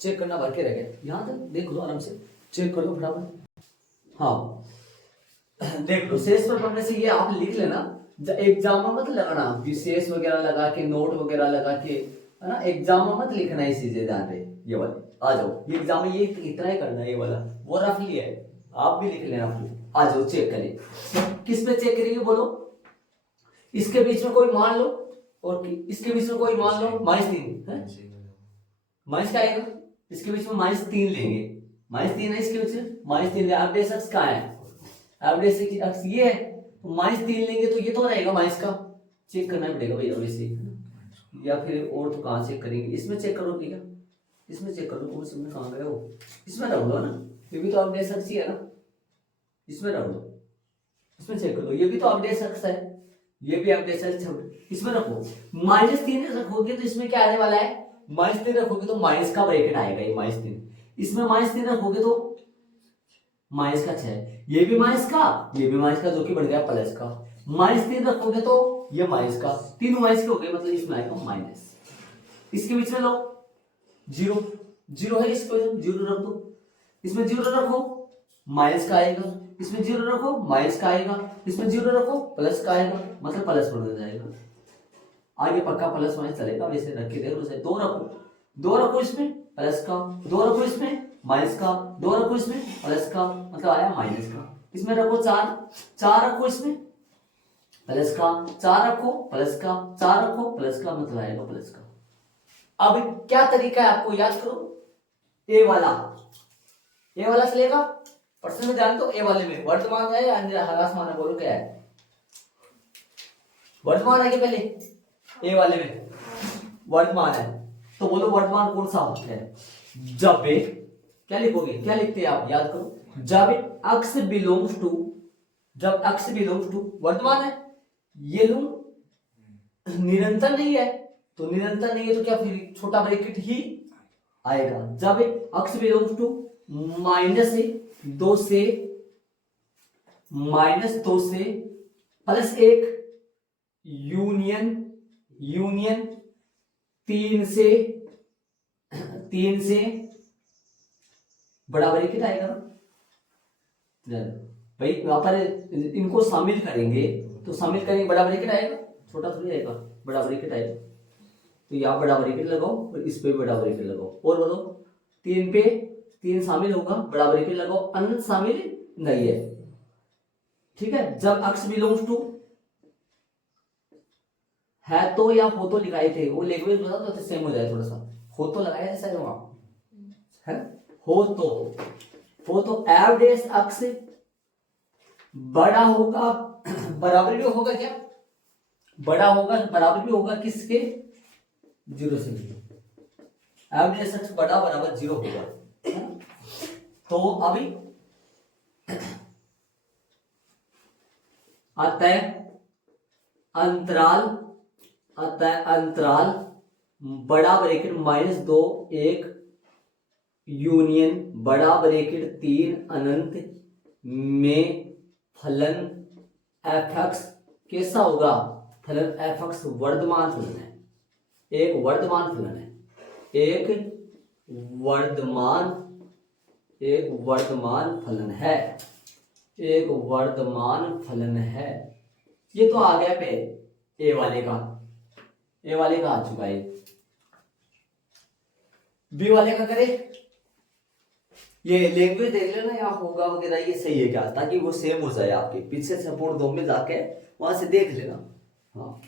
चेक करना बाकी रह गया, यहाँ तक देख लो आराम से, चेक कर लो फटाफट। हाँ देख लो, शेष पर पढ़ने से ये आप लिख लेना, एग्जाम में मत लगाना विशेष वगैरह लगा के, नोट वगैरह लगा के, है ना, एग्जाम में मत लिखना ये चीजें, ध्यान रहे ये वाले आ जाओ, ये एग्जाम में ये इतना ही करना है, ये वाला वो रफ लिया है, आप भी लिख लेना। आ जाओ चेक करें। किस पे चेक करेंगे बोलो? इसके बीच में कोई मान लो और इसके बीच में कोई मान लो -3 है, माइनस क्या आएगा? इसके बीच में -3 लेंगे, -3 है इसके बीच में, -3 एवरेज अक्स कहाँ है? एवरेज अक्स ये है, तो -3 लेंगे तो ये तो रहेगा माइनस का, चेक करना पड़ेगा भैया वैसे, या फिर और तो कहाँ चेक करेंगे? इसमें चेक करो भैया, इसमें चेक करो, कौन से में कहाँ गए हो? इसमें रख लो ना, ये भी तो एवरेज अक्स ही है ना, इसमें रख लो, इसमें चेक करो, ये भी तो एवरेज अक्स है, ये भी एवरेज अक्स है, इसमें रखो। -3 रखोगे तो इसमें क्या आने वाला है? -3 रखोगे तो माइनस का ब्रैकेट आएगा, ये -3, इसमें -3 रखोगे तो माइनस का 6, ये भी माइनस का, ये भी माइनस का, जो कि बढ़ गया प्लस का, -3 रखोगे तो ये माइनस का, तीनों माइनस के हो गए, मतलब इसमें आएगा माइनस। इसके बीच में लो 0, 0 है, इसको 0 रख दो, इसमें 0 रखो माइनस का आएगा, इसमें 0 रखो माइनस का आएगा, इसमें 0 रखो प्लस का आएगा, मतलब प्लस बढ़ जाएगा, आगे पक्का प्लस माइनस चलेगा, वैसे रख के देखो। 2 रखो, 2 रखो इसमें प्लस का, 2 रखो इसमें माइनस का, 2 रखो इसमें प्लस का, मतलब आया माइनस का। इसमें रखो 4, 4 रखो इसमें प्लस का, 4 रखो प्लस का, 4 रखो प्लस का, मतलब आएगा प्लस का। अब क्या तरीका है आपको याद करो, ए वाला चलेगा, प्रश्न में जान दो, ए वाले में वर्तमान है या ह्रास मान है, बोलो क्या है? वर्तमान है कि पहले? ए वाले में वर्तमान है, तो बोलो वर्तमान कौन सा है? जब क्या लिखोगे, क्या लिखते हैं आप, याद करो, जब अक्स बिलोंग्स टू, जब अक्स बिलोंग्स टू वर्तमान है, ये लू निरंतर नहीं है, तो निरंतर नहीं है तो क्या फिर छोटा ब्रैकेट ही आएगा। जब अक्स बिलोंग्स टू -2 से +1 यूनियन 3 से बड़ा ब्रैकेट आएगा ना भाई, वहां पर इनको शामिल करेंगे, तो शामिल करेंगे बड़ा ब्रैकेट आएगा, छोटा थोड़ी आएगा, बड़ा ब्रैकेट आएगा, तो यहाँ बड़ा ब्रैकेट लगाओ और इस पे बड़ा ब्रैकेट लगाओ, और बोलो 3 पे 3 शामिल होगा, बड़ा ब्रैकेट लगाओ, अनंत शामिल नहीं है, ठीक है। जब अक्स बिलोंग्स टू है तो या हो तो लिखाए थे, वो लैंग्वेज बता दो तो सेम हो जाए, थोड़ा सा हो तो लगाया ऐसा है वहां है, हो तो एवरेज अक्स बड़ा होगा, बराबर भी होगा, क्या बड़ा होगा, बराबर भी होगा किसके? 0 से, एवरेज अक्स बड़ा बराबर 0 होगा। तो अभी अतः अंतराल बड़ा ब्रैकेट -2 1 यूनियन बड़ा ब्रैकेट 3 अनंत में फलन f(x) कैसा होगा? फलन f(x) वर्धमान फलन है, एक वर्धमान फलन है, एक वर्धमान फलन है, एक वर्धमान फलन है। ये तो आ गया पे ए वाले का आ चुका है। बी वाले का करे, ये लैंग्वेज देख लेना या होगा वगैरह, ये सही है क्या, ताकि वो सेम हो जाए आपके पीछे सपोर्ट 2 में जाके वहां से देख लेना। हाँ,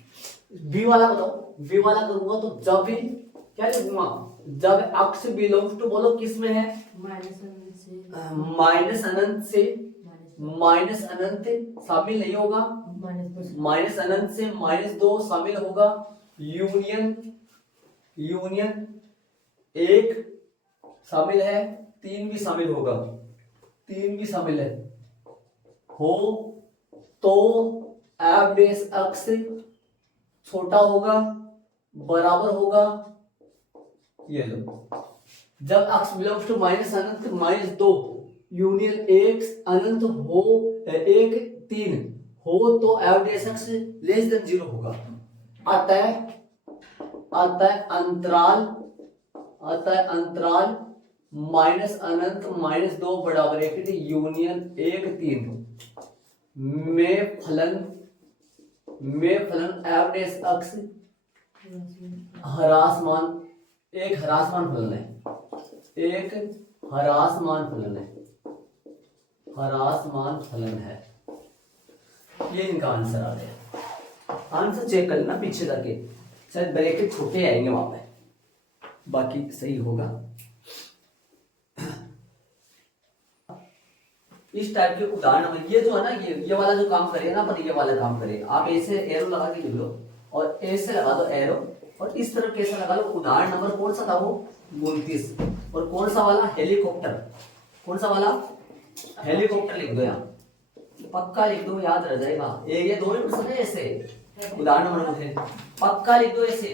बी वाला बताओ, बी वाला करूंगा तो जब भी क्या लिखूंगा, जब अक्स बिलोंग्स टू, बोलो किस में है? माइनस अनंत शामिल नहीं होगा, माइनस अनंत से -2 शामिल होगा, यूनियन 1 शामिल है, 3 भी शामिल होगा, 3 भी शामिल है, हो तो एवरेज अक्स छोटा होगा, बराबर होगा, ये लो, जब अक्स बिलोंग्स टू माइनस अनंत -2 यूनियन 1 अनंत हो 1 3 हो तो एवरेज अक्स <0 होगा। अतः अंतराल माइनस अनंत -2 बड़ा ब्रैकेट यूनियन 1 3 में फलन एवरेज अक्स ह्रासमान, एक ह्रासमान फलन है, एक ह्रासमान फलन है, ह्रासमान फलन है। ये इनका आंसर आ गया। आंसर चेक कर लेना पीछे जाके, शायद ब्रैकेट छोटे आएंगे वहां पे, बाकी सही होगा। इस टाइप के उदाहरण में ये जो है ना, ये वाला जो काम करिए ना अपन, ये वाला काम करिए आप। ऐसे एरो लगा के लिख लो और ऐसे लगा दो एरो, और इस तरफ कैसा लगा लो। उदाहरण नंबर कौन सा था वो 29, और कौन सा वाला हेलीकॉप्टर, कौन सा वाला हेलीकॉप्टर लिख दो यहाँ, पक्का लिख दो, याद रह जाएगा। ये दो ही प्रश्न है ऐसे, उदाहरण नंबर है, पक्का लिख दो ऐसे,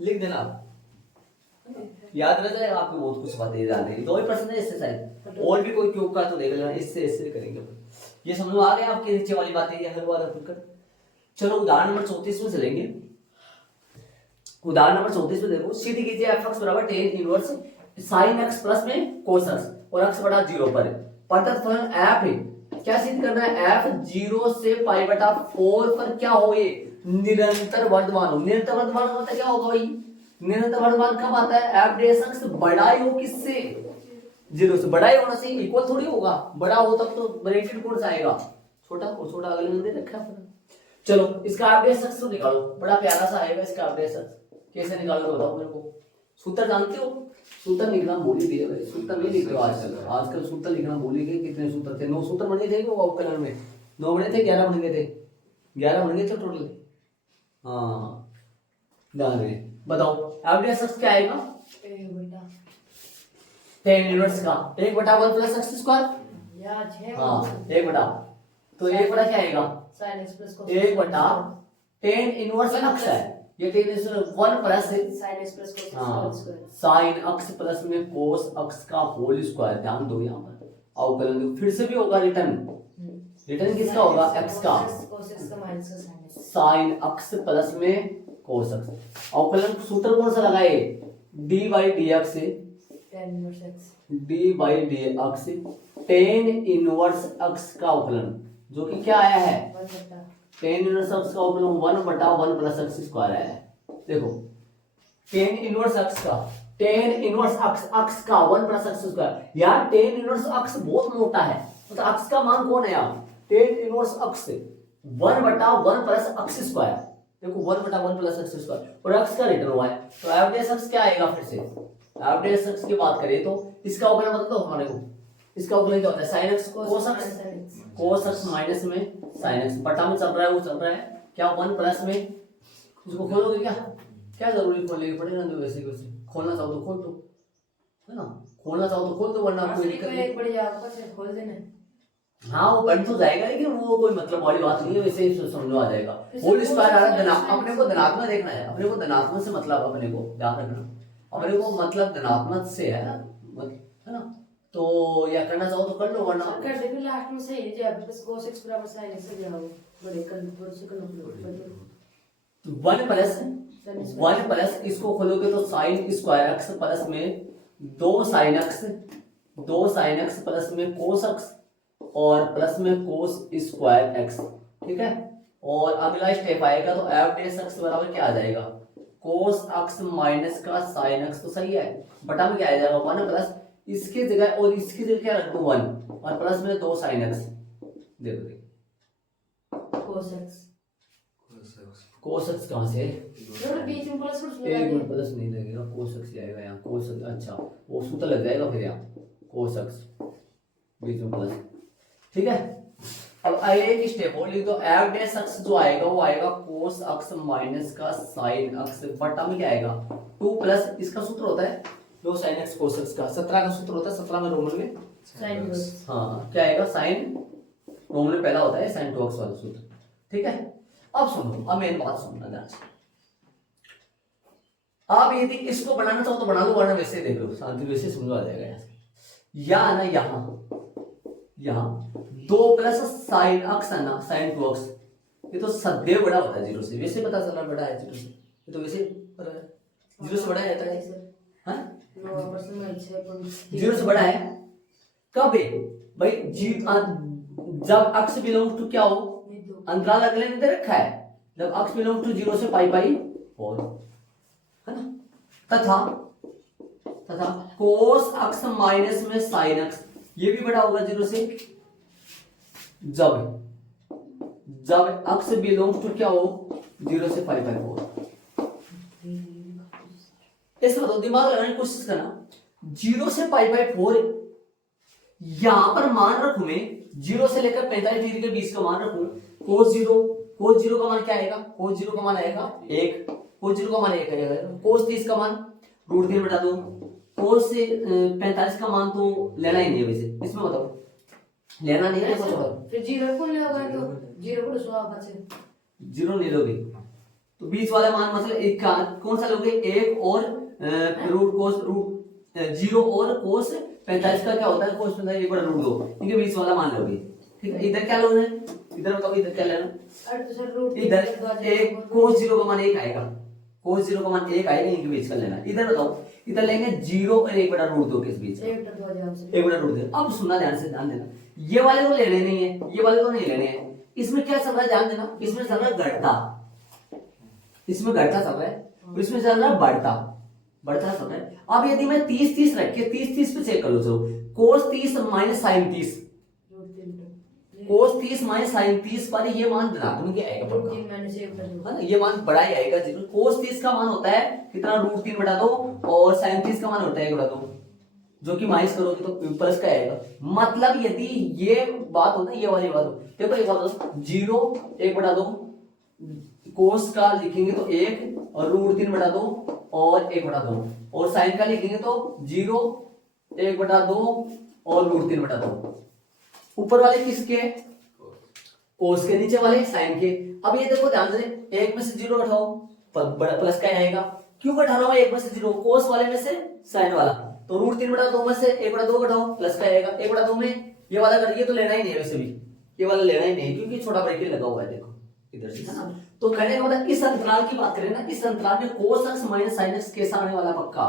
लिख देना, याद रह जाएगा आपको। बहुत कुछ बातें याद है, दो ही प्रश्न है ऐसे, शायद और भी कोई क्यों का तो देख लेना, इससे ऐसे करेंगे। ये समझ में आ गया आपके नीचे वाली बातें, ये हर वाला खुलकर। चलो उदाहरण नंबर 34 में चलेंगे। उदाहरण नंबर 34 में देखो, सिद्ध कीजिए f(x) बराबर tan inverse sin x plus में cos x और x बटा 0 पर प्रदत्त फलन f है। क्या सिद्ध करना है? f 0 से पाई बटा 4 पर क्या हो, ये निरंतर वर्धमान हो। निरंतर वर्धमान का मतलब क्या होगा भाई? निरंतर वर्धमान कब आता है? f डैश x बड़ा ही हो किससे? 0 से। बड़ा ही होना चाहिए, इक्वल थोड़ी होगा। बड़ा हो तब तो ब्रैकेट कौन सा आएगा? छोटा, और छोटा अगले में दे रखा है। चलो इसका f डैश x तो निकालो, बड़ा प्यारा सा आएगा इसका f डैश x। कैसे निकालोगे बताओ मेरे को? सूत्र जानते हो? सूत्र लिखना भूल ही गए भाई, सूत्र नहीं लिखते हो आजकल। आजकल सूत्र लिखना भूल ही गए। कितने सूत्र थे? 9 सूत्र बने थे वो कलर में, 9 बने थे, 11 बन गए थे, 11 बन गए थे टोटल। हाँ ध्यान रहे। बताओ f डैश x क्या आएगा? tan इनवर्स का 1/1 प्लस x स्क्वायर। हाँ 1/, तो 1/, क्या आएगा? 1/tan इनवर्स x है। ये tan inverse 1 plus sin x plus में cos x का होल स्क्वायर। ध्यान दो यहाँ पर, अवकलन दो, फिर से भी होगा रिटर्न। रिटर्न किसका होगा? x का, sin x प्लस में cos x। अवकलन सूत्र कौन सा लगाए? d by dx से d by dx tan inverse x का अवकलन, जो कि क्या आया है? tan इनवर्स x का अवकलन 1/1 प्लस x स्क्वायर आया है। देखो tan इनवर्स x का, tan इनवर्स x का 1 प्लस x स्क्वायर। यार tan इनवर्स x बहुत मोटा है, मतलब x का मान कौन है यार? tan inverse x 1/1 plus x square. देखो 1/1 प्लस x स्क्वायर, और x का रिटर्न हुआ है, तो f डैश x क्या आएगा? फिर से f डैश x की बात करें तो इसका अवकलन मतलब तो हमारे को, इसका अवकलन क्या होता है? sin x cos x minus में sin x, बटा में चल रहा है, वो चल रहा है क्या 1 प्लस में। इसको खोलोगे क्या? क्या जरूरी खोलने की पड़ेगा? तो वैसे वैसे खोलना चाहो तो खोल दो, है ना? खोलना चाहो तो खोल दो, वरना कोई दिक्कत नहीं। खोल देना। हाँ वो बढ़ तो जाएगा, लेकिन वो कोई मतलब वाली बात नहीं है, वैसे ही समझ में आ जाएगा। होल स्क्वायर आ रहा है, अपने को धनात्मक देखना है, अपने को धनात्मक से मतलब, अपने को ध्यान रखना, अपने को मतलब धनात्मक से है ना? तो या करना चाहो तो कर लो, वरना कर दे। फिर लास्ट में सही है, जब cos x बराबर sin x से जाओ, बड़े कर थोड़ा सा कर 1 प्लस इसको खोलोगे तो sin स्क्वायर x प्लस में 2 sin x प्लस में cos x और प्लस में cos स्क्वायर x, ठीक है। और अगला स्टेप आएगा तो f डैश x बराबर क्या आ जाएगा? cos x माइनस का sin x, तो सही है। बटा में क्या आ जाएगा? 1 प्लस इसके जगह, और इसकी जगह क्या रख दो 1, और प्लस में 2 sin x। देखो cos x कहां से? बीच में प्लस एक मिनट, प्लस नहीं लगेगा, cos x आएगा यहाँ, cos x, अच्छा वो सूत्र लग जाएगा फिर यहाँ cos x बीच में प्लस, ठीक है। अब एक स्टेप और लिख दो, f डैश x जो आएगा वो आएगा cos x माइनस का sin x, बटा में क्या आएगा? 2 प्लस इसका सूत्र होता है 2 sin x cos x का, 17 का सूत्र होता है, 17 में रोमन में sin x। हाँ क्या आएगा? sin, रोमन में पहला होता है sin 2x वाला सूत्र, ठीक है। अब सुनो, अब मेरी बात सुनना ध्यान से। आप यदि इसको बनाना चाहो तो बना लो, वरना वैसे देख लो, शांति वैसे समझ आ जाएगा। यहाँ ना यहाँ 2 प्लस sin x है ना, sin 2x, ये तो सदैव बड़ा होता है 0 से, वैसे पता चला बड़ा है 0 से, ये तो वैसे बड़ा है, 0 से बड़ा रहता है। हाँ 0 से बड़ा है कब है भाई? जब x बिलोंग टू क्या हो, अंतराल अगले ने दे रखा है, जब x बिलोंग टू 0 से पाई 4, है ना। तथा cos x माइनस में sin x, ये भी बड़ा होगा 0 से, जब जब अक्स बिलोंग्स टू क्या हो 0 से 5/4। ऐसा तो दिमाग लगाने की कोशिश करना 0 से 5/4 यहां पर मान रखूं मैं 0 से लेकर 45 डिग्री के बीच का मान रखूं cos 0 का मान क्या आएगा cos 0 का मान आएगा 1 cos 0 का मान 1 आएगा cos 30 का मान √3 बटा 2 cos से 45 का मान तो लेना ही नहीं है वैसे इसमें बताओ लेना नहीं है तो छोड़ो फिर जीरो को ले होगा तो जीरो को दसवा पास से 0 नहीं लोगे तो बीच वाला मान मतलब एक का कौन सा लोगे 1 और जीरो और cos 45 का क्या होता है cos 45 1 बटा √2 इनके बीच वाला मान लोगे ठीक है इधर क्या लोगे इधर बताओ इधर क्या लेना अरे तो सर रूट इधर एक cos 0 का मान 1 आएगा cos 0 का मान 1 आएगा इनके बीच का लेना इधर बताओ इधर लेंगे 0 और 1 बटा √2 के बीच 1 बटा 2 जाओ से 1 बटा √2 अब सुनना ध्यान से ध्यान देना ये वाले तो लेने नहीं है ये वाले तो नहीं लेने हैं इसमें क्या चल रहा है ध्यान देना इसमें चल रहा है घटता इसमें घटता चल रहा है इसमें चल रहा है बढ़ता चल रहा है अब यदि मैं 30 रख के 30 पे चेक कर लो चलो cos 30 minus sin 30 cos 30 minus sin 30 पर ये मान धनात्मक ही आएगा रूट 3 माइनस 1 बटा 2 है ना ये मान बड़ा ही आएगा जरूर cos 30 का मान होता है कितना √3 बटा 2 और sin 30 का मान होता है 1 बटा 2 जो कि माइनस करोगे तो प्लस का आएगा मतलब यदि ये बात हो ना ये वाली बात हो देखो एक बात 0 1 बटा 2 cos का लिखेंगे तो 1 और √3 बटा 2 और 1 बटा 2 और sin का लिखेंगे तो 0 1 बटा 2 और √3 बटा 2 ऊपर वाले किसके cos के नीचे वाले sin के अब ये देखो ध्यान से 1 में से 0 घटाओ प्लस का आएगा क्यों घटा रहा हूं 1 में से 0 cos वाले में से sin वाला तो √3 बटा 2 में से 1 बटा 2 घटाओ प्लस का आएगा 1 बटा 2 में ये वाला कर ये तो लेना ही नहीं है वैसे भी ये वाला लेना ही नहीं है क्योंकि छोटा ब्रैकेट लगा हुआ है देखो इधर से है ना तो कहने का मतलब इस अंतराल की बात करें ना इस अंतराल में cos x minus sin x कैसा आने वाला पक्का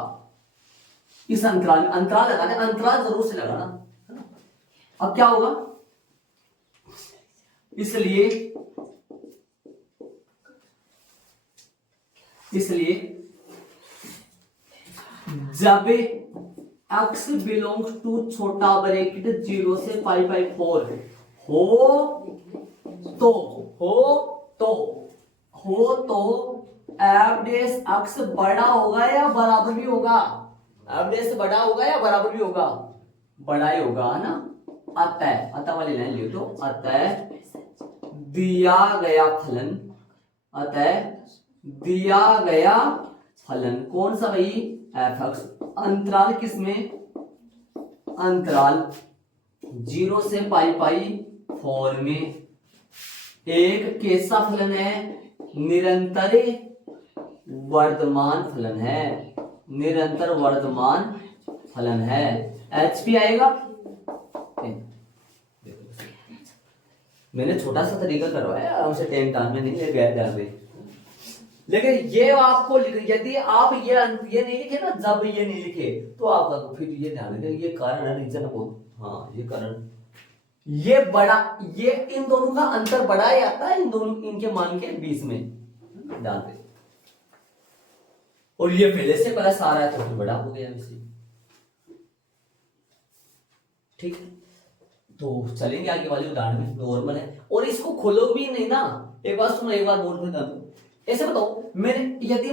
इस अंतराल में अंतराल लगाना अंतराल जरूर से लगाना है ना अब क्या होगा इसलिए जब x बिलोंग्स टू छोटा ब्रैकेट 0 से 5/4 हो तो f डैश x बड़ा होगा या बराबर भी होगा f डैश बड़ा होगा या बराबर भी होगा बड़ा ही होगा है ना अतः वाली लाइन लिख दो अतः दिया गया फलन कौन सा भाई f(x) अंतराल किसमें अंतराल 0 से π/4 में एक कैसा फलन है निरंतर वर्धमान फलन है HP आएगा मैंने छोटा सा तरीका करवाया उसे 10 टाइम में नहीं ले गया ध्यान में लेकिन ये आपको यदि आप ये नहीं लिखे ना जब ये नहीं लिखे तो आपका तो फिर ये ध्यान रखिए ये कारण है रीजन बहुत हाँ ये कारण ये बड़ा ये इन दोनों का अंतर बड़ा ही आता है इन दोनों इनके मान के बीच में ध्यान दे और ये पहले से प्लस आ रहा है तो फिर बड़ा हो गया इसी ठीक है तो चलेंगे आगे वाले उदाहरण में नॉर्मल है और इसको खोलो भी नहीं ना एक बार सुनो एक बार बोल के बता दूं ऐसे बताओ मैंने यदि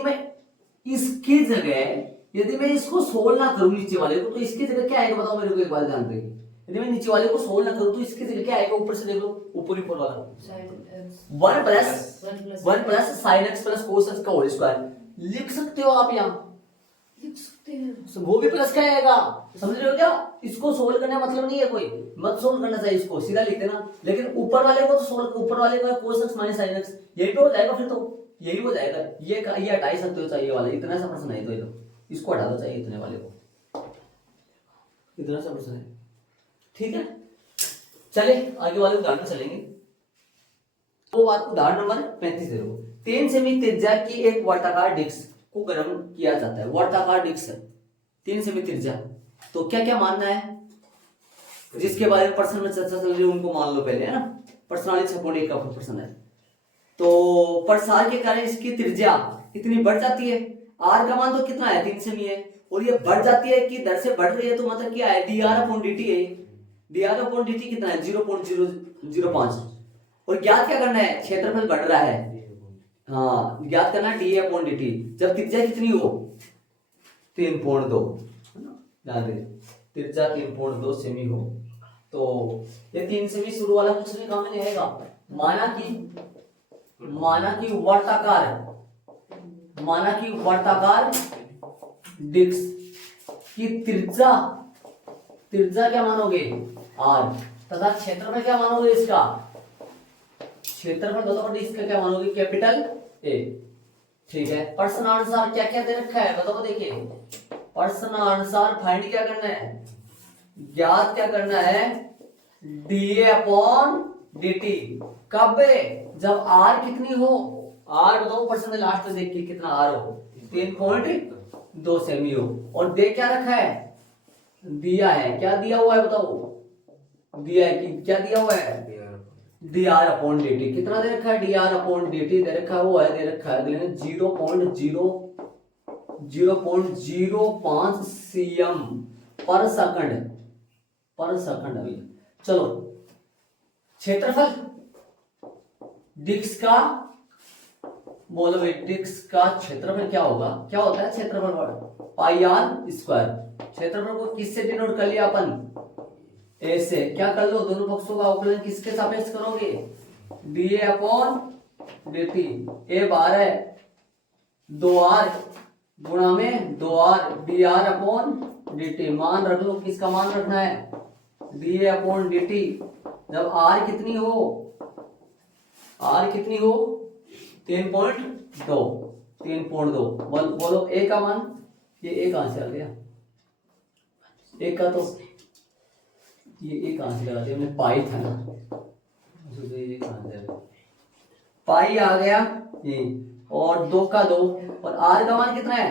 मैं इसको सोल्व ना करूं नीचे वाले को तो इसकी जगह क्या आएगा बताओ मेरे को एक बार ध्यान दे यदि मैं नीचे वाले को सोल्व ना करूं तो इसकी जगह क्या आएगा ऊपर से देख लो ऊपर वाला 1 plus sin x plus cos x का होल स्क्वायर लिख सकते हो आप यहाँ लिख सकते हैं वो भी प्लस का आएगा समझ रहे हो क्या इसको सोल्व करने का मतलब नहीं है कोई मत सोल्व करना चाहिए इसको सीधा लिख देना लेकिन ऊपर वाले को तो सोल्व ऊपर वाले का cos x minus sin x यही पे हो जाएगा फिर तो यही हो जाएगा ये हटा ही सकते हो चाहिए वाला इतना सा प्रश्न है तो ये लो इसको हटा दो चाहिए इतने वाले को इतना सा प्रश्न है ठीक है चले आगे वाले उदाहरण चलेंगे वो बात उदाहरण नंबर 35 दे दो 3 सेमी त्रिज्या की एक वर्ताकार डिस्क को गर्म किया जाता है वर्ताकार डिस्क 3 सेमी त्रिज्या तो क्या क्या मानना है जिसके बारे में प्रश्न में चर्चा चल रही है उनको मान लो पहले है ना प्रश्नावली 6.1 का प्रश्न है तो प्रसार के कारण इसकी त्रिज्या इतनी बढ़ जाती है r का मान तो कितना है 3 सेमी है और ये बढ़ जाती है कि दर से बढ़ रही है तो मतलब क्या है dr/dt है dr अपॉन dt कितना है 0.005 और ज्ञात क्या करना है क्षेत्रफल बढ़ रहा है हाँ ज्ञात करना है डी अपॉन dt जब त्रिज्या कितनी हो 3.2 है ना ध्यान दें त्रिज्या 3.2 सेमी हो तो ये 3 सेमी शुरू वाला कुछ नहीं काम में नहीं आएगा माना कि वर्ताकार डिस्क की त्रिज्या क्या मानोगे r तथा क्षेत्रफल क्या मानोगे इसका क्षेत्रफल बताओ डिस्क का क्या मानोगे कैपिटल A ठीक है प्रश्नानुसार क्या क्या दे रखा है बताओ देखिए प्रश्नानुसार फाइंड क्या करना है ज्ञात क्या करना है dA अपॉन dt कब जब r कितनी हो r बताओ प्रश्न लास्ट में देखिए कितना r हो 3.2 सेमी हो और दे क्या रखा है दिया है क्या दिया हुआ है बताओ दिया है कि क्या दिया हुआ है dr अपॉन dt कितना दे रखा है dr अपॉन dt दे रखा है वो है दे रखा है 0.05 cm पर सेकंड अभी चलो क्षेत्रफल डिस्क का बोलो भाई डिस्क का क्षेत्रफल क्या होगा क्या होता है क्षेत्रफल पाई आर स्क्वायर क्षेत्रफल को किससे डिनोट कर लिया अपन ऐसे क्या कर लो दोनों पक्षों का अवकलन किसके सापेक्ष करोगे dA अपॉन dt ए बार है 2r गुणा में 2r dr अपॉन dt मान रख लो किसका मान रखना है dA अपॉन dt जब r कितनी हो 3.2 बोलो a का मान ये a कहां से आ गया a का तो ये एक कहां से लगाते हमने पाई था ना तो ये कहां से पाई आ गया ये और 2 का 2 और r का मान कितना है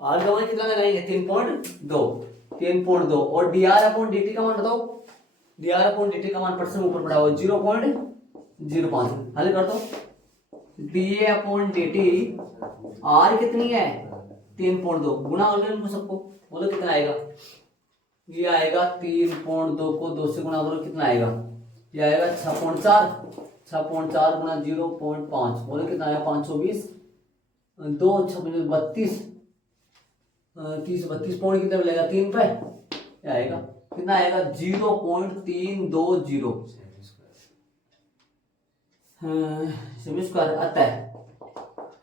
r का मान कितना लगाएंगे 3.2 और dr अपॉन dt का मान बताओ dr अपॉन dt का मान प्रश्न ऊपर पड़ा हुआ 0.05 हल कर दो dA अपॉन dt r कितनी है 3.2 गुणा कर लो इनको सबको बोलो कितना आएगा ये आएगा 3.2 को 2 से गुणा करो कितना आएगा ये आएगा 6.4 गुणा 0.5 बोलो कितना आएगा 520 2 32 32 पॉइंट कितना मिलेगा 3 पे ये आएगा कितना आएगा 0.320 सेमी स्क्वायर आता है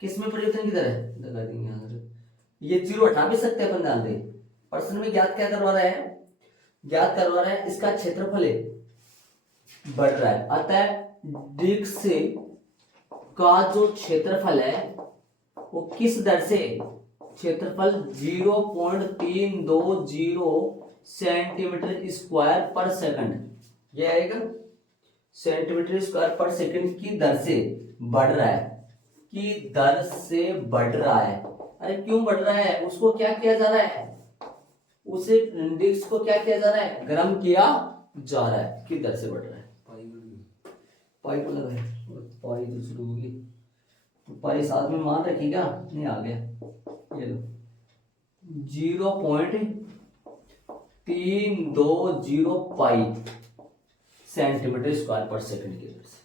किसमें परिवर्तन किधर है लगा देंगे यहाँ से ये 0 हटा भी सकते हैं अपन ध्यान दें प्रश्न में ज्ञात क्या करवा रहा है इसका क्षेत्रफल बढ़ रहा है अतः डिस्क का जो क्षेत्रफल है वो किस दर से क्षेत्रफल 0.320 सेंटीमीटर स्क्वायर पर सेकंड यह आएगा सेंटीमीटर स्क्वायर पर सेकंड की दर से बढ़ रहा है अरे क्यों बढ़ रहा है उसको क्या किया जा रहा है उसे डिस्क को क्या किया जा रहा है गर्म किया जा रहा है किस दर से बढ़ रहा है पाई को लगा है पाई तो शुरू होगी तो पाई साथ में मान रखिएगा नहीं आ गया ये लो 0.320 पाई सेंटीमीटर स्क्वायर पर सेकंड की दर से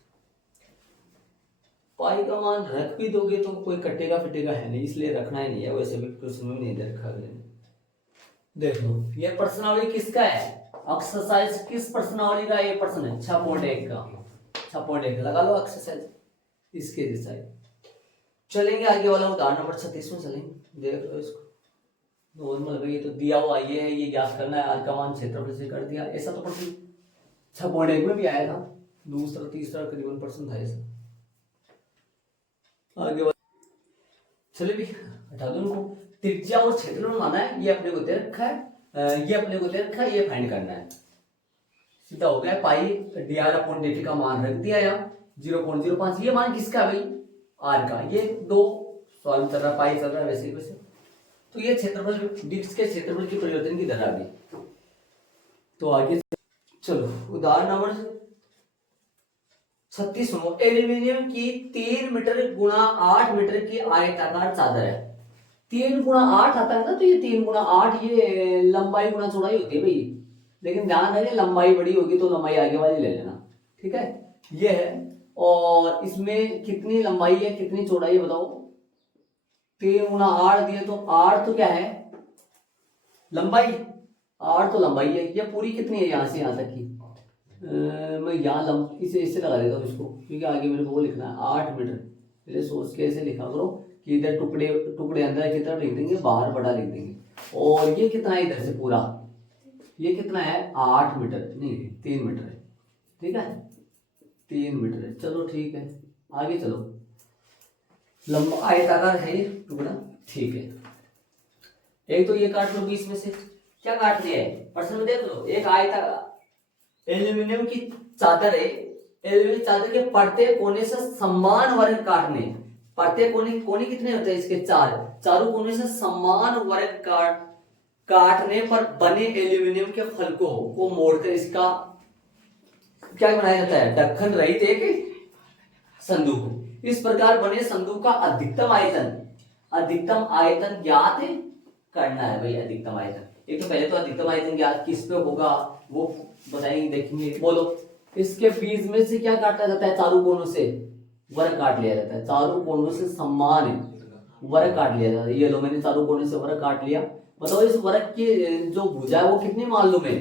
पाई का मान रख भी दोगे तो कोई कटेगा फिटेगा है नहीं इसलिए रखना ही नहीं है वैसे भी प्रश्न में नहीं दे रखा गया देख लो ये प्रश्नावली किसका है एक्सरसाइज किस प्रश्नावली का ये प्रश्न है 6.1 का 6.1 लगा लो एक्सरसाइज इसके जैसा है चलेंगे आगे वाला उदाहरण नंबर 36 में चलेंगे देख लो इसको नॉर्मल ये तो दिया हुआ ये है ये ज्ञात करना है आर का मान क्षेत्रफल से कर दिया ऐसा तो प्रश्न 6.1 में भी आया था दूसरा तीसरा करीबन प्रश्न था ऐसा आगे चलिए भी हटा दो इनको त्रिज्या और क्षेत्रफल माना है ये अपने को दे रखा है ये फाइंड करना है सीधा हो गया पाई dr अपॉन dt का मान रख दिया यहाँ 0.05 ये मान किसका भाई r का ये दो सॉल्व चल रहा पाई चल रहा है वैसे वैसे तो ये क्षेत्रफल डिस्क के क्षेत्रफल की परिवर्तन की दर आ गई तो आगे चलो उदाहरण नंबर 36 एल्यूमिनियम की 3 मीटर गुणा 8 मीटर की आयताकार चादर है 3 गुणा 8 आता है ना तो ये 3 गुणा 8 ये लंबाई गुणा चौड़ाई होती है भाई लेकिन ध्यान रखिए लंबाई बड़ी होगी तो लंबाई आगे वाली ले लेना, ठीक है। ये है, और इसमें कितनी लंबाई है कितनी चौड़ाई है बताओ। 3 गुना 8 दिए तो 8 तो क्या है लंबाई, 8 तो लंबाई है। ये पूरी कितनी है यहाँ से यहाँ तक की, मैं यहाँ इसे इससे लगा देता हूँ इसको, क्योंकि आगे मेरे को वो लिखना है 8 मीटर। पहले सोच के ऐसे लिखा करो कि इधर टुकड़े टुकड़े अंदर की तरफ लिख देंगे, बाहर बड़ा लिख देंगे। और ये कितना है इधर से पूरा, ये कितना है 8 मीटर, नहीं 3 मीटर है, ठीक है 3 मीटर है। चलो ठीक है, आगे चलो। लंबा आयताकार है ये टुकड़ा, ठीक है। एक तो ये काट लो बीच में से, क्या काट दिया है प्रश्न में देख लो। एक आयताकार एल्यूमिनियम की चादर है, एल्यूमिनियम चादर के पड़ते कोने से समान वर्ग काटने, पड़ते कोने, कोने कितने होते हैं इसके 4, चारों कोने से समान वर्ग काटने पर बने एल्यूमिनियम के फलकों को मोड़कर इसका क्या बनाया जाता है, ढक्कन रहित एक संदूक। इस प्रकार बने संदूक का अधिकतम आयतन ज्ञात करना है भाई। अधिकतम आयतन, एक तो पहले तो अधिकतम आयतन ज्ञात किस पे होगा वो बताएंगे, देखेंगे। बोलो, इसके बीच में से क्या काटा जाता है, चारों कोनों से वर्ग काट लिया जाता है, चारों कोनों से समान वर्ग काट लिया जाता है। ये लो मैंने चारों कोनों से वर्ग काट लिया। बताओ इस वर्ग की जो भुजा है वो कितनी मालूम है,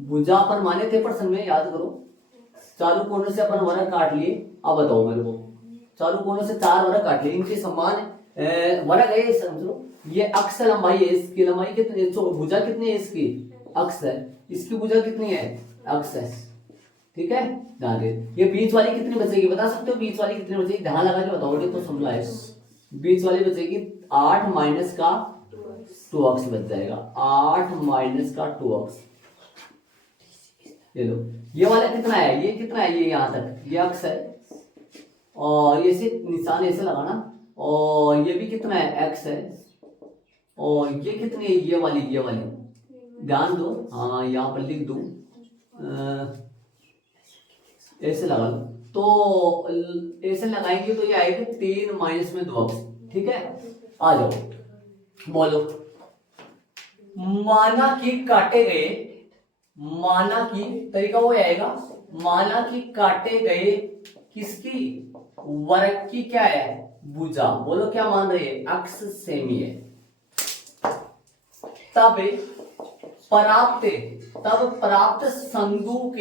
भुजा अपन माने थे प्रश्न में, याद करो। चारों कोनों से अपन वर्ग काट लिए। अब बताओ मेरे को, चारों कोनों से 4 वर्ग काट लिए, इनके समान वर्ग है, समझो। ये अक्ष लंबाई है, इसकी लंबाई कितनी है, भुजा कितनी है इसकी, अक्ष है, इसकी भुजा कितनी है, अक्ष है, ठीक है। ध्यान दे, ये बीच वाली कितनी बचेगी बता सकते हो, बीच वाली कितनी बचेगी, ध्यान लगा के बताओगे तो समझ आएगा। बीच वाली बचेगी 8 माइनस का 2 अक्ष बच जाएगा, 8 माइनस का 2 अक्ष। ये लो, ये वाला कितना है, ये कितना है, ये यहाँ तक ये अक्ष है, और ये से निशान ऐसे लगाना, और ये भी कितना है एक्स है, और ये कितनी है, ये वाली ध्यान दो, हाँ यहाँ पर लिख दो, ऐसे लगा लो। तो ऐसे लगाएंगे तो ये आएगा 3 माइनस में 2 अक्ष, ठीक है। आ जाओ, बोलो। माना कि काटे गए, माना कि तरीका वो आएगा, माना कि काटे गए किसकी, वर्ग की क्या है, भुजा। बोलो क्या मान रहे हैं, अक्ष सेमी है। तब प्राप्त संदूक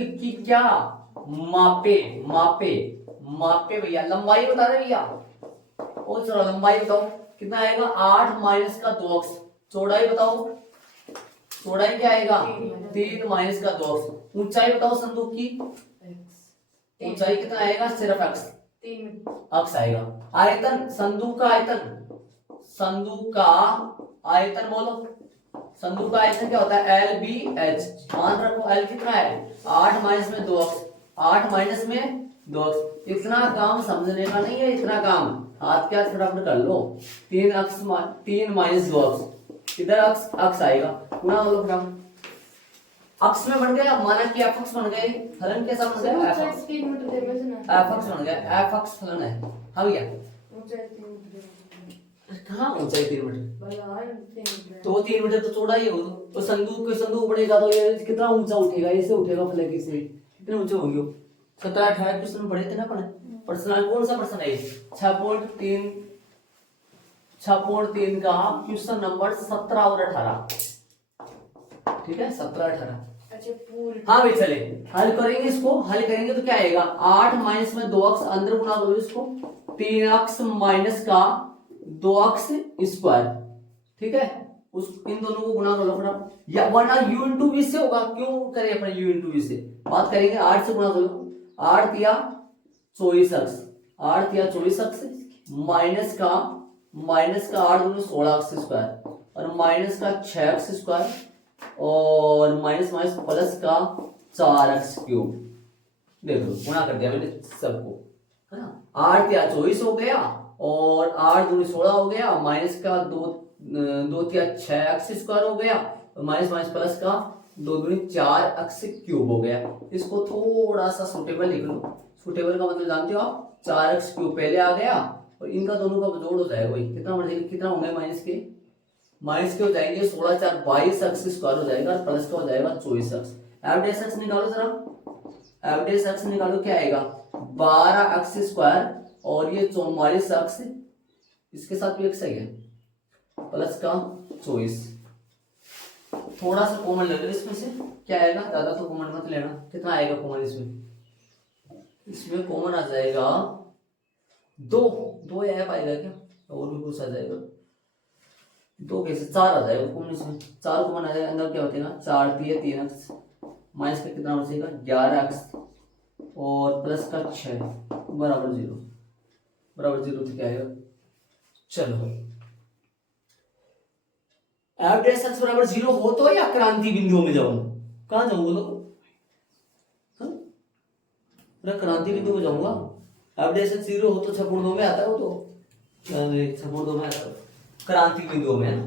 की क्या मापे भैया, लंबाई बता रहे भैया। और चलो लंबाई बताओ कितना आएगा, 8 माइनस का 2 अक्ष। चौड़ाई बताओ, चौड़ाई क्या आएगा, 3 माइनस का 2 अक्ष। ऊंचाई बताओ संदूक की, ऊंचाई कितना आएगा, सिर्फ अक्ष 3 अक्ष आएगा। आयतन, संदूक का आयतन, संदूक का आयतन बोलो, संदूक का आयतन क्या होता है, LBH। मान रखो L कितना है, 8 माइनस में 2 अक्ष, 8 माइनस में 2 अक्ष। इतना काम समझने का नहीं है, इतना काम हाथ क्या फटाफट कर लो। 3 माइनस 2 अक्ष, इधर अक्ष आएगा, गुणा बोलो फटाफट। अक्ष में बन गया, माना कि f अक्ष बन गए, फलन कैसा बन गया, f अक्ष बन गया, f अक्ष फलन है। हाँ भैया, कहाँ ऊंचाई 3 मीटर, तो 3 मीटर तो चौड़ा ही हो, तो संदूक बढ़ेगा तो ये कितना ऊंचा उठेगा, ऐसे उठेगा फलक से, कितने ऊंचे होंगे। 17-18 क्वेश्चन पढ़े थे ना अपन, प्रश्न कौन सा प्रश्न है, 6.3 का क्वेश्चन नंबर 17 और 18, ठीक है 17-18। हाँ भाई चले हल करेंगे, इसको हल करेंगे तो क्या आएगा, 8 माइनस में 2 अक्ष, अंदर गुना करो इसको, 3 अक्ष माइनस का 2 अक्ष स्क्वायर, ठीक है। उस इन दोनों को गुना करो फटाफट, या वरना u इंटू v से होगा, क्यों करें अपने u इंटू v से, बात करेंगे 8 से गुना करो, 8 तिया 24 अक्ष, 8 तिया 24 अक्ष माइनस का 8 दूनी 16 अक्ष स्क्वायर, और माइनस का 6 अक्ष स्क्वायर, और माइनस प्लस का 4 अक्ष क्यूब। देखो गुणा कर दिया मैंने सबको, है ना। 8 तिया 24 हो गया, और 8 दूनी 16 हो गया, माइनस का 2 तिया 6 अक्ष स्क्वायर हो गया, और माइनस प्लस का 2 दूनी 4 अक्ष क्यूब हो गया। इसको थोड़ा सा सुटेबल लिख लो, सुटेबल का मतलब जानते हो आप, 4 अक्ष क्यूब पहले आ गया, और इनका दोनों का जोड़ हो जाएगा वही, कितना बढ़ेगा, कितना होंगे माइनस के माइनस के हो जाएंगे 16 4 22 एक्स स्क्वायर हो जाएगा और प्लस का हो जाएगा 24 एक्स। एफ डैश एक्स निकालो जरा, एफ डैश एक्स निकालो, क्या आएगा 12 एक्स स्क्वायर और ये 44 एक्स, इसके साथ भी एक्स है प्लस का 24। थोड़ा सा कॉमन ले लो इसमें से, क्या आएगा, ज्यादा तो कॉमन मत लेना। कितना आएगा कॉमन इसमें, इसमें कॉमन आ जाएगा 2, 2 ऐप आएगा क्या, और भी कुछ आ जाएगा 2 कैसे 4 आ जाएगा कॉमन, इसमें 4 कॉमन आ जाएगा। अंदर क्या बचेगा 4 3 3 एक्स माइनस का कितना बचेगा 11 एक्स और प्लस का 6 बराबर 0, बराबर 0 तो क्या आएगा, चलो एफ डैश एक्स बराबर 0 हो तो या क्रांति बिंदुओं में जाऊं, कहां जाऊंगा तो मैं क्रांति बिंदु में जाऊंगा। एफ डैश एक्स 0 हो तो 6/2 में आता है, वो तो 6/2 में आता है क्रांति बिंदुओं में, है ना।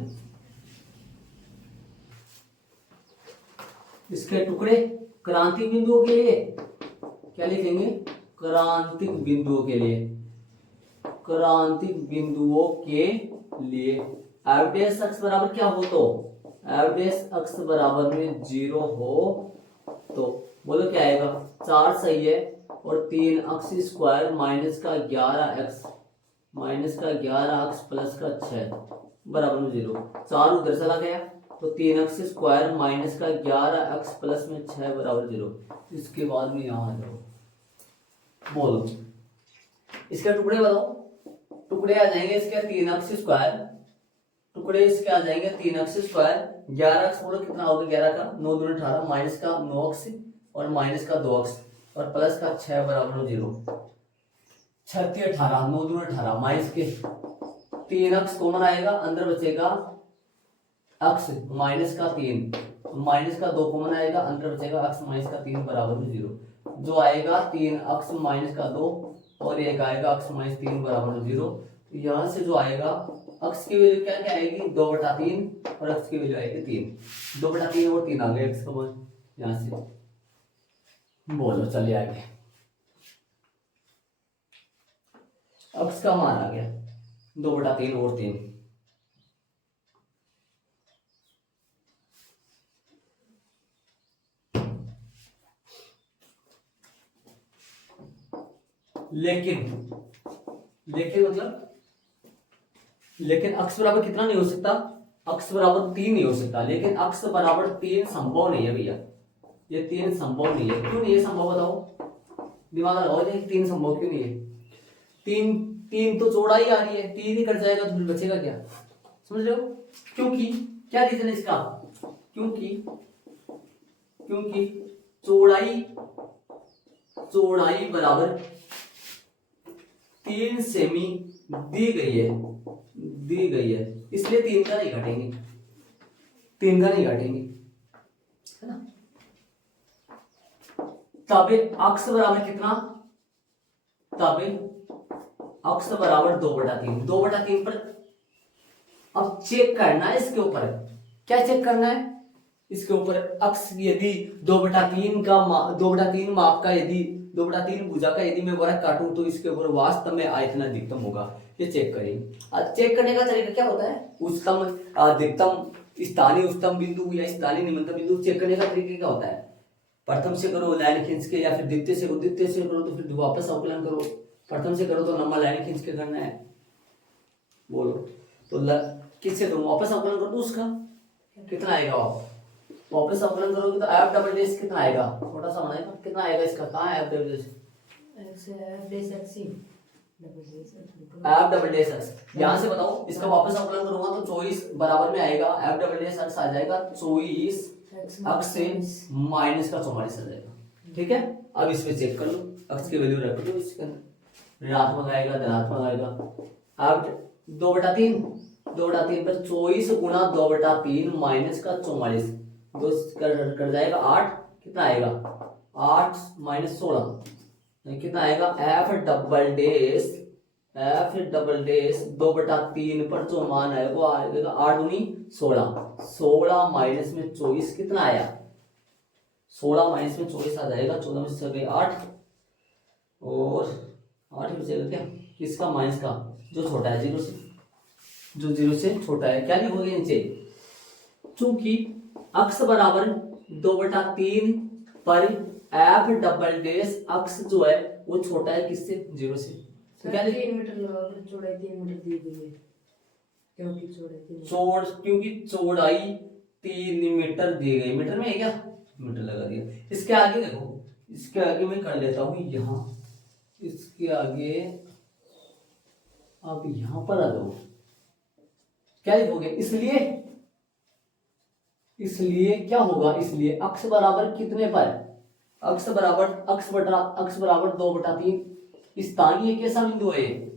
इसके टुकड़े क्रांतिक बिंदुओं के लिए क्या लिखेंगे, क्रांतिक बिंदुओं के लिए, क्रांतिक बिंदुओं के लिए एफ डैश एक्स बराबर क्या हो तो, एफ डैश एक्स बराबर में 0 हो तो बोलो क्या आएगा 4 सही है और 3 एक्स स्क्वायर माइनस का 11 एक्स माइनस का 11 एक्स प्लस का 6 बराबर में 0। 4 उधर चला गया तो 3 एक्स स्क्वायर माइनस का 11 एक्स प्लस में 6 बराबर 0। इसके बाद में यहाँ आ जाओ, बोलो इसके टुकड़े बताओ, टुकड़े आ जाएंगे इसके 3 एक्स स्क्वायर, टुकड़े इसके आ जाएंगे 3 एक्स स्क्वायर, 11 एक्स बोलो कितना होगा 11 का 9 दूनी 18 माइनस का 9 एक्स और माइनस का 2 एक्स और प्लस का 6 बराबर 0। 6 3 18 9 दूनी 18 माइनस के 3 एक्स कॉमन आएगा, अंदर बचेगा एक्स माइनस का 3 माइनस का 2 कॉमन आएगा, अंदर बचेगा एक्स माइनस का 3 बराबर में 0। जो आएगा 3 एक्स माइनस का 2 और एक आएगा एक्स माइनस 3 बराबर में 0। यहाँ से जो आएगा एक्स की वैल्यू क्या क्या आएगी 2/3 और एक्स की वैल्यू आएगी 3, 2/3 और 3 आ गए एक्स का मान यहाँ से। बोलो चलिए आगे, एक्स का मान आ गया 2/3 और 3। लेकिन मतलब लेकिन अक्स बराबर कितना नहीं हो सकता, अक्स बराबर 3 नहीं हो सकता, लेकिन अक्स बराबर 3 संभव नहीं है भैया, ये 3 संभव नहीं है। क्यों नहीं है संभव बताओ, दिमाग लगाओ, 3 संभव क्यों नहीं है। 3 तो चौड़ाई आ रही है, 3 ही कट जाएगा तो फिर बचेगा क्या, समझ रहे हो। क्योंकि क्या रीजन है इसका, क्योंकि चौड़ाई बराबर 3 सेमी दी गई है, इसलिए 3 का नहीं घटेंगे, है ना। तब अक्स बराबर कितना, तब अक्स बराबर 2/3 पर अब चेक करना है इसके ऊपर, क्या चेक करना है इसके ऊपर, अक्स यदि 2/3 माप का यदि 2/3 भुजा का यदि मैं वर्ग काटूं तो इसके ऊपर वास्तव में आयतन अधिकतम होगा, ये चेक करेंगे। चेक करने का तरीका क्या होता है, उच्चतम अधिकतम स्थानीय उच्चतम बिंदु या स्थानीय निम्नतम बिंदु चेक करने का तरीका क्या होता है, प्रथम से करो लाइन खींच के, या फिर द्वितीय से करो तो फिर वापस अवकलन करो, प्रथम से करो तो लंबा लाइन खींच के करना है। बोलो तो किससे करूं, वापस अवकलन कर दूं, उसका कितना आएगा, वापस अवकलन करोगे तो एफ डबल डैश कितना आएगा, छोटा सा बनाएगा, कितना आएगा इसका, कहाँ है F double dash, F double dash x, यहाँ से बताओ इसका वापस अवकलन करूंगा तो 24 बराबर में आएगा, एफ डबल डैश एक्स आ जाएगा 24 एक्स से माइनस का 44 आ जाएगा। ठीक है, अब इसमें चेक कर लो, एक्स की वैल्यू रख दो इसके अंदर, ऋणात्मक आएगा धनात्मक आएगा। अब 2/3 पर 24 गुणा 2/3 माइनस का 44 कर जाएगा 8, कितना आएगा 8 माइनस 16 कितना आएगा, एफ डबल डैश 2/3 पर जो मान आएगा वो आएगा 8 दूनी 16 माइनस में 24 कितना आया, 16 माइनस में 24 आ जाएगा, 14 में 6 8 और 8 बचेगा क्या, किसका, माइनस का जो छोटा है 0 से, जो 0 से छोटा है। क्या लिखोगे नीचे, चूंकि अक्स बराबर 2/3 पर एफ डबल डैश अक्स जो है वो छोटा है किससे, 0 से। तो क्या 3 मीटर लगा कर चौड़ाई 3 मीटर दी गई है, क्योंकि चौड़ाई 3 क्योंकि चौड़ाई 3 मीटर दी गई, मीटर में है क्या, मीटर लगा दिया। इसके आगे देखो, इसके आगे मैं कर लेता हूं यहाँ, इसके आगे आप यहां पर आ जाओ। क्या लिखोगे, इसलिए क्या होगा, इसलिए अक्स बराबर कितने पर, अक्स बराबर 2/3। स्थानीय कैसा बिंदु है ये,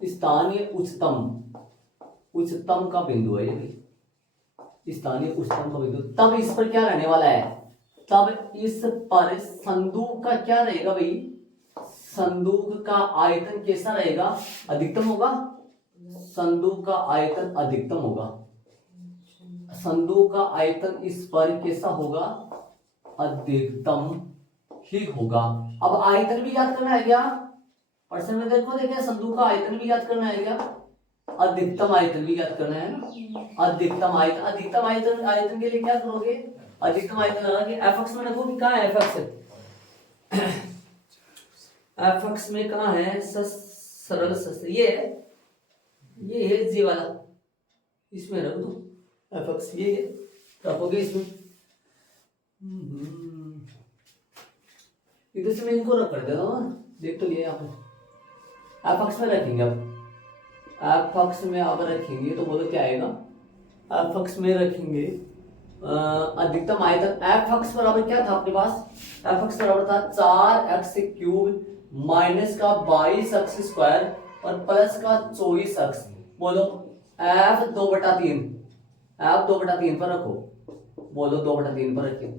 स्थानीय उच्चतम का बिंदु है ये, स्थानीय उच्चतम का बिंदु। तब इस पर क्या रहने वाला है, तब इस पर संदूक का क्या रहेगा भाई, संदूक का आयतन कैसा रहेगा, अधिकतम होगा। संदूक का आयतन अधिकतम होगा, संदूक का आयतन इस पर कैसा होगा, अधिकतम ही होगा। अब आयतन भी याद करना है क्या, प्रश्न में देखो देखिए, संदूक का आयतन भी याद करना है क्या, अधिकतम आयतन भी याद करना है ना। अधिकतम आयतन के लिए क्या करोगे, अधिकतम आयतन लगा के एफ एक्स में रखोगे। कहाँ है एफ एक्स, एफ एक्स में कहाँ है, सरल शस्त्र ये है जी वाला, इसमें रख दो एफ एक्स, ये रखोगे इसमें। इधर से मैं इनको रख कर देता हूँ, देख तो लिया यहाँ पे। एफ एक्स में रखेंगे, अब एफ एक्स में आप रखेंगे तो बोलो क्या आएगा, एफ एक्स में रखेंगे अधिकतम आयतन। एफ एक्स बराबर क्या था अपने पास, एफ एक्स बराबर था 4x³ माइनस का 22x² और प्लस का 24x। बोलो एफ 2/3, एफ 2/3 पर रखो, बोलो 2/3 पर रखिए।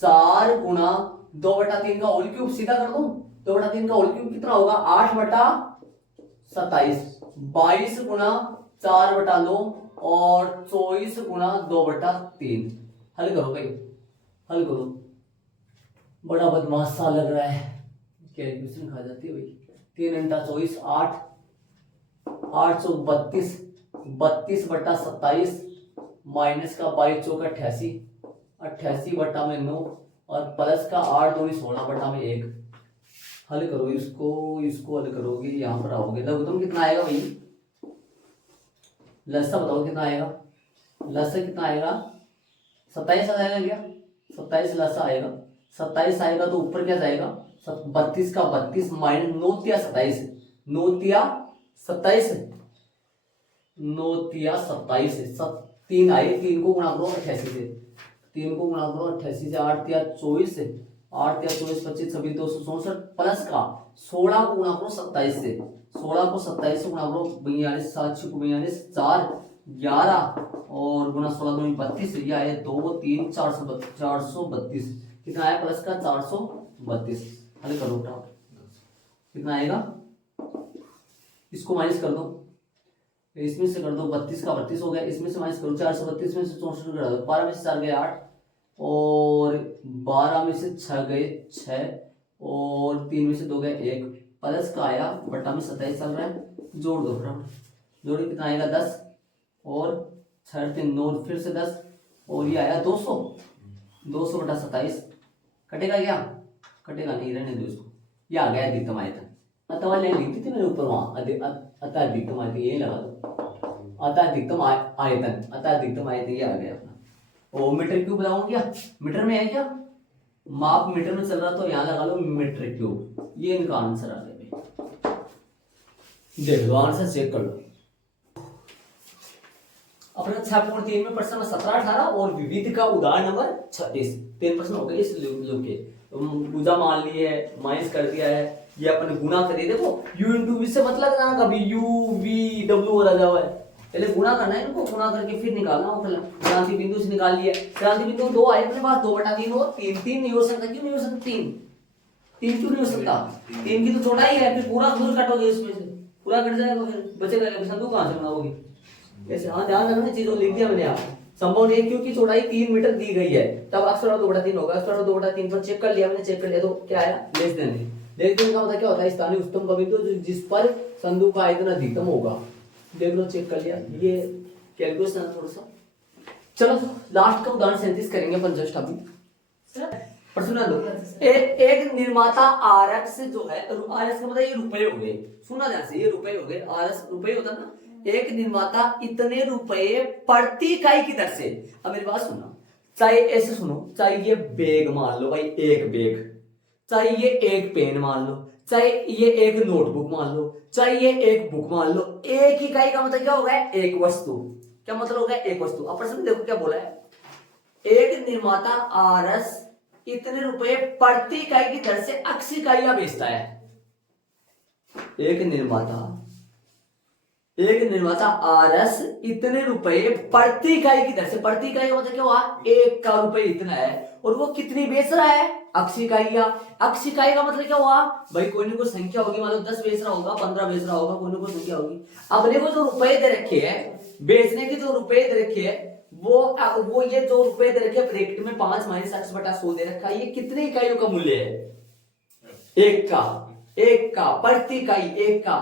4 गुणा 2/3 का होल क्यूब, सीधा कर दूं, 2/3 का होल क्यूब कितना होगा, 8/27। 22 गुणा 4/2 और 24 गुणा 2/3। हल करो भाई, हल करो। बड़ा बदमाश सा लग रहा है, कैलकुलेशन खा जाती है भाई। 3 × 24 8, 8 × 32, 32/27 माइनस का 22 × 88, 88/9 और प्लस का 8 दूनी 16/1। हल करो इसको हल करोगे, यहां पर आओगे, लघुत्तम कितना आएगा भाई, लसा बताओ कितना आएगा, लसा कितना आएगा, 27 आएगा क्या, 27 लसा आएगा। 27 आएगा तो ऊपर क्या जाएगा, 32 का 32 माइनस 9 × 27, 9 × 27, 9 × 27, 3 आए, 3 को गुणा करो 88 से, 3 को गुणा करो 88 से, 8 × 24, 8 × 24 25 26 264 प्लस का 16 को गुणा करो 27 से, 16 को 27 से गुणा करो 42, 7 6 42, 4 11 और गुणा 16 दूनी 32, ये आया 2 3 432, कितना आया प्लस का 432। हल करो उठाओ, कितना आएगा, इसको माइनस कर दो, इसमें से कर दो, 32 का 32 हो गया, इसमें से माइनस करो 432 में से 64 करा दो, 12 में से 4 गए 8 और 12 में से 6 गए 6 और 3 में से 2 गए 1, प्लस का आया बटा में 27 चल रहा है, जोड़ दो फटाफट, जोड़े कितना आएगा 10 और 6 3 9 फिर से 10 और ये आया 200, 200/27 कटेगा क्या, कटेगा नहीं, रहने दो इसको। ये आ गया अधिकतम आयतन, अतः लाइन लिखी थी मैंने ऊपर वहां, अतः अधिकतम आयतन यही लगा दो, अतः अधिकतम आयतन, अतः अधिकतम आयतन ये आ गया अपना। ओ मीटर क्यूब लगाऊं क्या, मीटर में है क्या, माप मीटर में चल रहा तो यहाँ लगा लो मीटर क्यूब, ये इनका आंसर आ गया। देख लो आंसर चेक कर लो। अपना 6.3 में प्रश्न 17 18 और विविध का उदाहरण नंबर 36, 3 प्रश्न हो गए इस लूप के। पूजा मान ली है, माइनस कर दिया है, ये अपन गुना करिए। देखो u इंटू वी से मतलब ना कभी u v w हो रहा हुआ है, पहले गुना करना है इनको, गुना करके फिर निकालना हो। क्रांति बिंदु से निकाल लिया, क्रांति बिंदु 2 आए अपने पास, 2/3 और 3 नहीं हो सकता, क्यों नहीं हो सकता, 3 क्यों नहीं हो सकता, 3 की तो चौड़ाई है, फिर पूरा दूर कटोगे, इसमें से पूरा कट जाएगा, फिर बचेगा संदूक कहां से बनाओगे ऐसे। हाँ ध्यान रखना चीजों लिख दिया मैंने, आप संभव नहीं है क्योंकि चौड़ाई 3 मीटर दी गई है, तब अक्स बराबर 2/3 होगा, अक्स बराबर 2/3 पर चेक कर लिया मैंने, चेक कर लिया तो क्या आया, लेस देन। लेस देन का मतलब क्या होता है, स्थानीय उच्चतम का बिंदु जिस पर संदूक का आयतन अधिकतम होगा, देख लो, चेक कर लिया, ये कैलकुलेशन है थोड़ा सा। चलो लास्ट का उदाहरण 37 करेंगे अपन जस्ट अभी। पर सुना लो, एक निर्माता आरएक्स जो है, आरएक्स का मतलब ये रुपए हो गए, सुना ध्यान से, ये रुपए हो गए, आरएक्स रुपए होता ना। एक निर्माता इतने रुपए प्रति इकाई की दर से, अब मेरी बात सुनना, चाहे ऐसे सुनो, चाहे ये बैग मान लो भाई, एक बैग, चाहे ये एक पेन मान लो, चाहे ये एक नोटबुक मान लो, चाहे ये एक बुक मान लो, एक इकाई का मतलब क्या होगा, एक वस्तु। क्या मतलब होगा, एक वस्तु। अब प्रश्न देखो क्या बोला है, एक निर्माता आरएस इतने रुपए प्रति इकाई की दर से अक्स इकाइयां बेचता है। एक निर्माता आरएस इतने रुपए प्रति इकाई की दर से, प्रति इकाई का मतलब क्या हुआ, एक का रुपए इतना है, और वो कितनी बेच रहा है, अक्स इकाइयां। अक्स इकाई का मतलब क्या हुआ भाई, कोई ना कोई संख्या होगी, मतलब 10 बेच रहा होगा, 15 बेच रहा होगा, कोई ना कोई संख्या होगी। अपने को जो रुपए दे रखे हैं, बेचने के जो रुपए दे रखे हैं, वो ये जो रुपए दे रखे ब्रैकेट में 5 माइनस x बटा 100 दे रखा है, ये कितने इकाइयों का मूल्य है, एक का प्रति इकाई, एक का।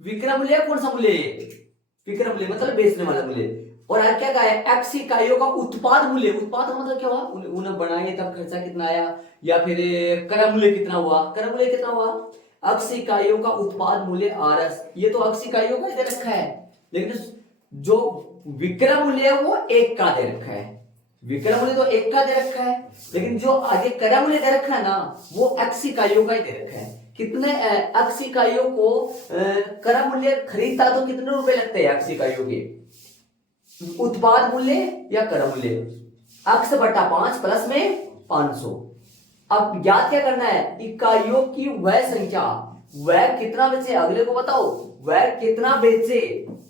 विक्रय मूल्य कौन सा मूल्य है, विक्रय मूल्य मतलब बेचने वाला मूल्य। और क्या कहा है, x इकाइयों का उत्पाद मूल्य। उत्पाद का मतलब क्या हुआ, उन्हें बनाए तब खर्चा कितना आया, या फिर क्रय मूल्य कितना हुआ, क्रय मूल्य कितना हुआ, x इकाइयों का उत्पाद मूल्य RS, ये तो x इकाइयों का दे रखा है, लेकिन जो विक्रय मूल्य है वो एक का दे रखा है, विक्रय मूल्य तो एक का दे रखा है, लेकिन जो आगे क्रय मूल्य दे रखा है ना, वो x इकाइयों का ही दे रखा है। कितने x इकाइयों को क्रय मूल्य खरीदता तो कितने रुपए लगते हैं x इकाइयों के, उत्पाद मूल्य या क्रय मूल्य, x बटा 5 प्लस में 500। अब याद क्या करना है, इकाइयों की वह संख्या, वह कितना बेचे, अगले को बताओ वह कितना बेचे,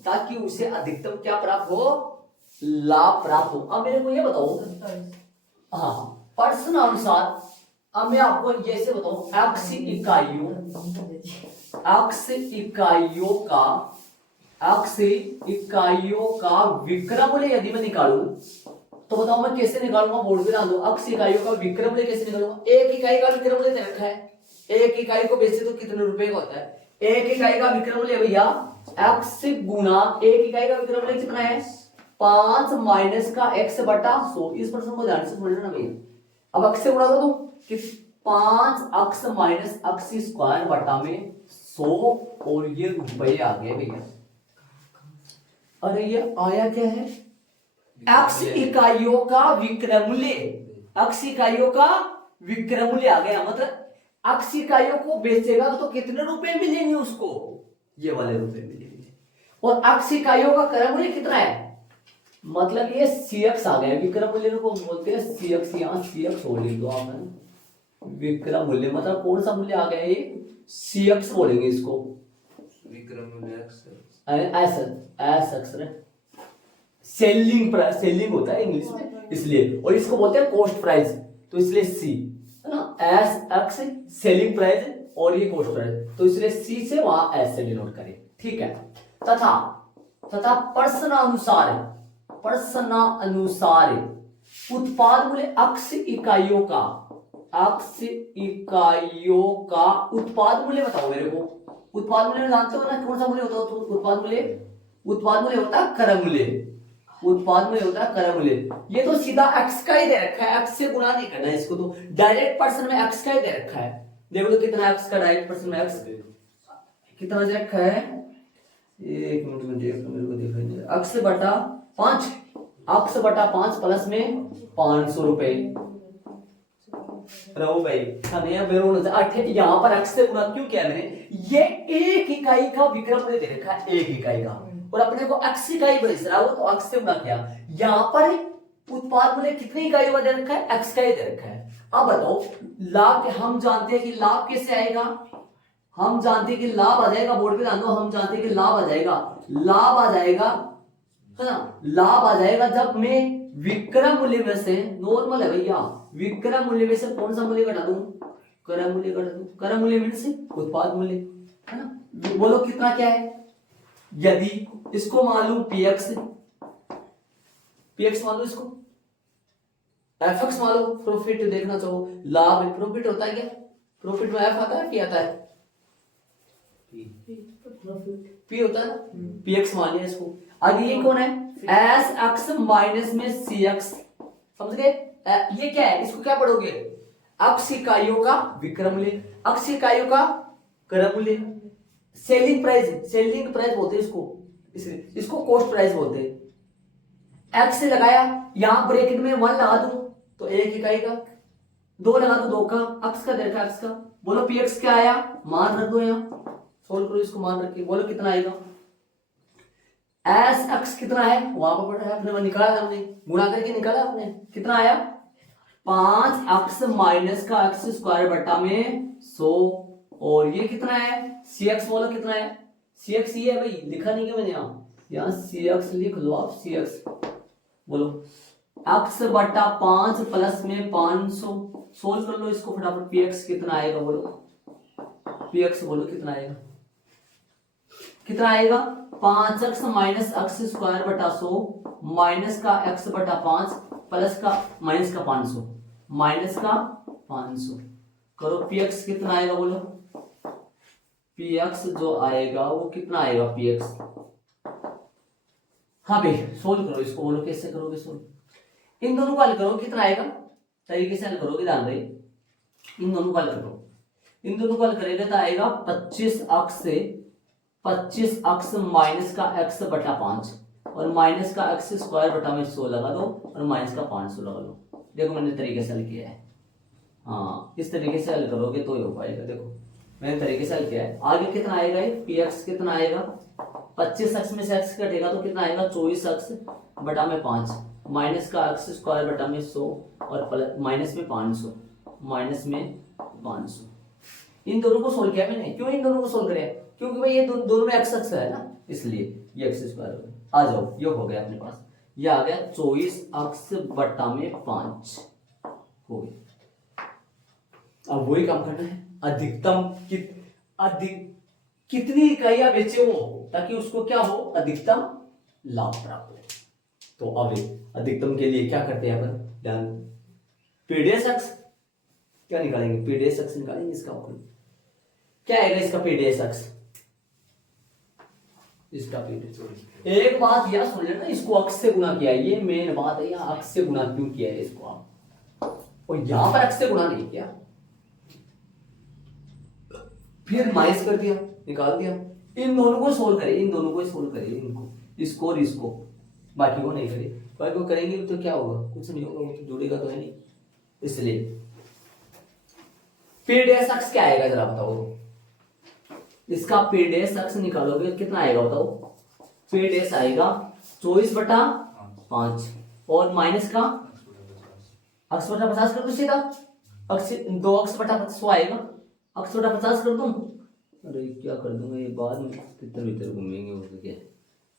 ताकि उसे अधिकतम क्या प्राप्त हो, लाभ प्राप्त हो। अब मेरे को ये बताओ, हाँ प्रश्न अनुसार, अब मैं आपको जैसे बताऊं, x इकाइयों का विक्रय मूल्य यदि मैं निकालूं, तो बताओ मैं कैसे निकालूंगा, बोर्ड पे डाल दो, x इकाइयों का विक्रय मूल्य कैसे निकालूंगा। एक इकाई का विक्रय मूल्य दे रखा है, एक इकाई को बेचे तो कितने रुपए का होता है, एक इकाई का विक्रय मूल्य भैया x गुना एक इकाई का विक्रय मूल्य कितना है, 5 माइनस का x बटा 100। इस प्रश्न को ध्यान से समझ लेना भैया। अब x से गुणा दो कि 5x माइनस x स्क्वायर बटा में 100, और ये रुपये आ गए भैया। अरे ये आया क्या है, x इकाइयों का विक्रय मूल्य, x इकाइयों का विक्रय मूल्य आ गया, मतलब x इकाइयों को बेचेगा तो कितने रुपए मिलेंगे उसको, ये वाले रुपए मिलेंगे। और x इकाइयों का क्रय मूल्य कितना है, मतलब ये CX आ गया, विक्रय मूल्य को बोलते हैं CX, यहाँ CX हो लिख दो आपने, विक्रय मूल्य मतलब कौन सा मूल्य आ गया, ये CX बोलेंगे इसको, विक्रय मूल्य x सेलिंग प्राइस, सेलिंग होता है इंग्लिश में इसलिए, और इसको बोलते हैं कॉस्ट प्राइस, तो इसलिए C है ना, SX सेलिंग प्राइस और ये कॉस्ट प्राइस, तो इसलिए C से वहां S से डिनोट करें, ठीक है। तथा प्रश्नानुसार उत्पाद मूल्य x इकाइयों का उत्पाद मूल्य बताओ मेरे को। उत्पाद मूल्य जानते हो ना, कौन सा मूल्य होता है, उत्पाद मूल्य होता है क्रय मूल्य, उत्पाद मूल्य होता है क्रय मूल्य। ये तो सीधा x का ही दे रखा है, x से गुणा नहीं करना है इसको, तो डायरेक्ट पर्सन में x का ही दे रखा है। देखो तो कितना x का डायरेक्ट पर्सन में x कितना दे रखा है, एक मिनट में देख लो, मेरे को देखने, x बटा 5 प्लस में 500 रुपए रहो भाई, यहाँ पर x से गुणा क्यों किया मैंने, ये एक इकाई का विक्रय मूल्य दे रखा है, एक इकाई का, और अपने को x इकाई बेच रहा है, वो तो x से गुणा किया। यहाँ पर उत्पाद मूल्य कितनी इकाई का दे रखा है, x का ही दे रखा है। अब बताओ लाभ, हम जानते हैं कि लाभ कैसे आएगा, हम जानते हैं कि लाभ आ जाएगा, बोर्ड पे ध्यान दो, हम जानते हैं कि लाभ आ जाएगा है ना, लाभ आ जाएगा जब मैं विक्रय मूल्य में से, नॉर्मल है भैया, विक्रय मूल्य में से कौन सा मूल्य घटा दूं, क्रय मूल्य घटा दूं, क्रय मूल्य में से उत्पाद मूल्य, है ना। बोलो कितना क्या है, यदि इसको मान लूं px मान लो, इसको fx मान लो, प्रॉफिट देखना चाहो, लाभ प्रॉफिट होता है क्या, प्रॉफिट में f आता है, p आता है, पी होता है पी एक्स मान लिया इसको। आगे ये कौन है एस एक्स माइनस में सी एक्स, समझ गए। ये क्या है, इसको क्या पढ़ोगे, अक्ष इकाइयों का विक्रम मूल्य, अक्ष इकाइयों का क्रम मूल्य, सेलिंग प्राइस बोलते हैं इसको, इसलिए इसको कॉस्ट प्राइस बोलते हैं। एक्स से लगाया, यहां ब्रैकेट में 1 लगा दूं तो 1 इकाई का, 2 लगा दो 2 का, अक्स का डेल्टा अक्स का। बोलो पी एक्स क्या आया, मान रख दो यहाँ, सोल्व करो इसको, मान रख के बोलो कितना आएगा। एस अक्स कितना है वहां पर पड़ा है अपने, वहां निकाला हमने, गुणा करके निकाला हमने, कितना आया 5 अक्स माइनस का एक्स स्क्वायर बटा में 100। और ये कितना है सी एक्स, बोलो कितना है सी एक्स, ये है भाई, लिखा नहीं क्या मैंने यहाँ सी एक्स लिख लो आप, सी एक्स बोलो अक्स बटा 5 प्लस में 500। सोल्व कर लो इसको फटाफट, पी एक्स कितना आएगा बोलो, पी एक्स बोलो कितना आएगा, कितना आएगा 5 एक्स माइनस एक्स स्क्वायर बटा 100 माइनस का एक्स बटा 5 प्लस का माइनस का 500, माइनस का 500 करो, पी एक्स कितना आएगा बोलो, पी एक्स जो आएगा वो कितना आएगा पी एक्स। हाँ भाई सोल्व करो इसको, बोलो कैसे करोगे सोल्व, इन दोनों को हल करो, कितना आएगा तरीके से हल करोगे, ध्यान रहे इन दोनों को हल करो, इन दोनों को हल करेगा तो आएगा 25 अक्स से 25 अक्स माइनस का एक्स बटा 5 और माइनस का एक्स स्क्वायर बटा में 100 लगा दो और माइनस का 500 लगा दो। देखो मैंने तरीके से हल किया है, हाँ इस तरीके से हल करोगे तो ही हो पाएगा। देखो मैंने तरीके से हल किया है। आगे कितना आएगा ये पी एक्स कितना आएगा, 25 एक्स में से एक्स कटेगा तो कितना आएगा 24 एक्स बटा में 5 माइनस का एक्स स्क्वायर बटा में 100 और माइनस में 500, माइनस में 500। इन दोनों को सोल्व किया मैंने, क्यों इन दोनों को सोल्व किया, क्योंकि भाई ये दोनों में एक्स एक्स है ना, इसलिए ये एक्स स्क्वायर हो गया। आ जाओ ये हो गया अपने पास, ये आ गया 24 एक्स बटा में 5 हो गया। अब वही काम करना है, अधिकतम कितनी इकाइयां बेचे वो, ताकि उसको क्या हो अधिकतम लाभ प्राप्त हो। तो अब अधिकतम के लिए क्या करते हैं अपन, ध्यान पीडीएस एक्स क्या निकालेंगे, पीडीएस एक्स निकालेंगे, इसका क्या आएगा इसका पीडीएस एक्स, इसका पीडीएस। एक बात यह सुन लेना, इसको अक्स से गुणा किया, ये मेन बात है, यहाँ अक्स से गुणा क्यों किया है इसको आप, और यहां पर अक्स से गुणा नहीं किया, फिर माइनस कर दिया निकाल दिया। इन दोनों को सोल्व करें, इन दोनों को सोल्व करें, इनको इसको और इसको, बाकी को नहीं करें, बाकी को करेंगे तो क्या होगा, कुछ नहीं होगा, वो तो जुड़ेगा तो है नहीं। इसलिए पीडीएस एक्स क्या आएगा जरा बताओ, इसका पीडीएस एक्स निकालोगे कितना आएगा बताओ, पीडीएस आएगा 24 बटा 5 और माइनस का एक्स बटा 50 कर दो सीधा, अक्स 2 अक्स बटा 100 आएगा, अक्स बटा 50 कर दूं, अरे क्या कर दूंगा ये बाद में तितर भीतर घूमेंगे, वो क्या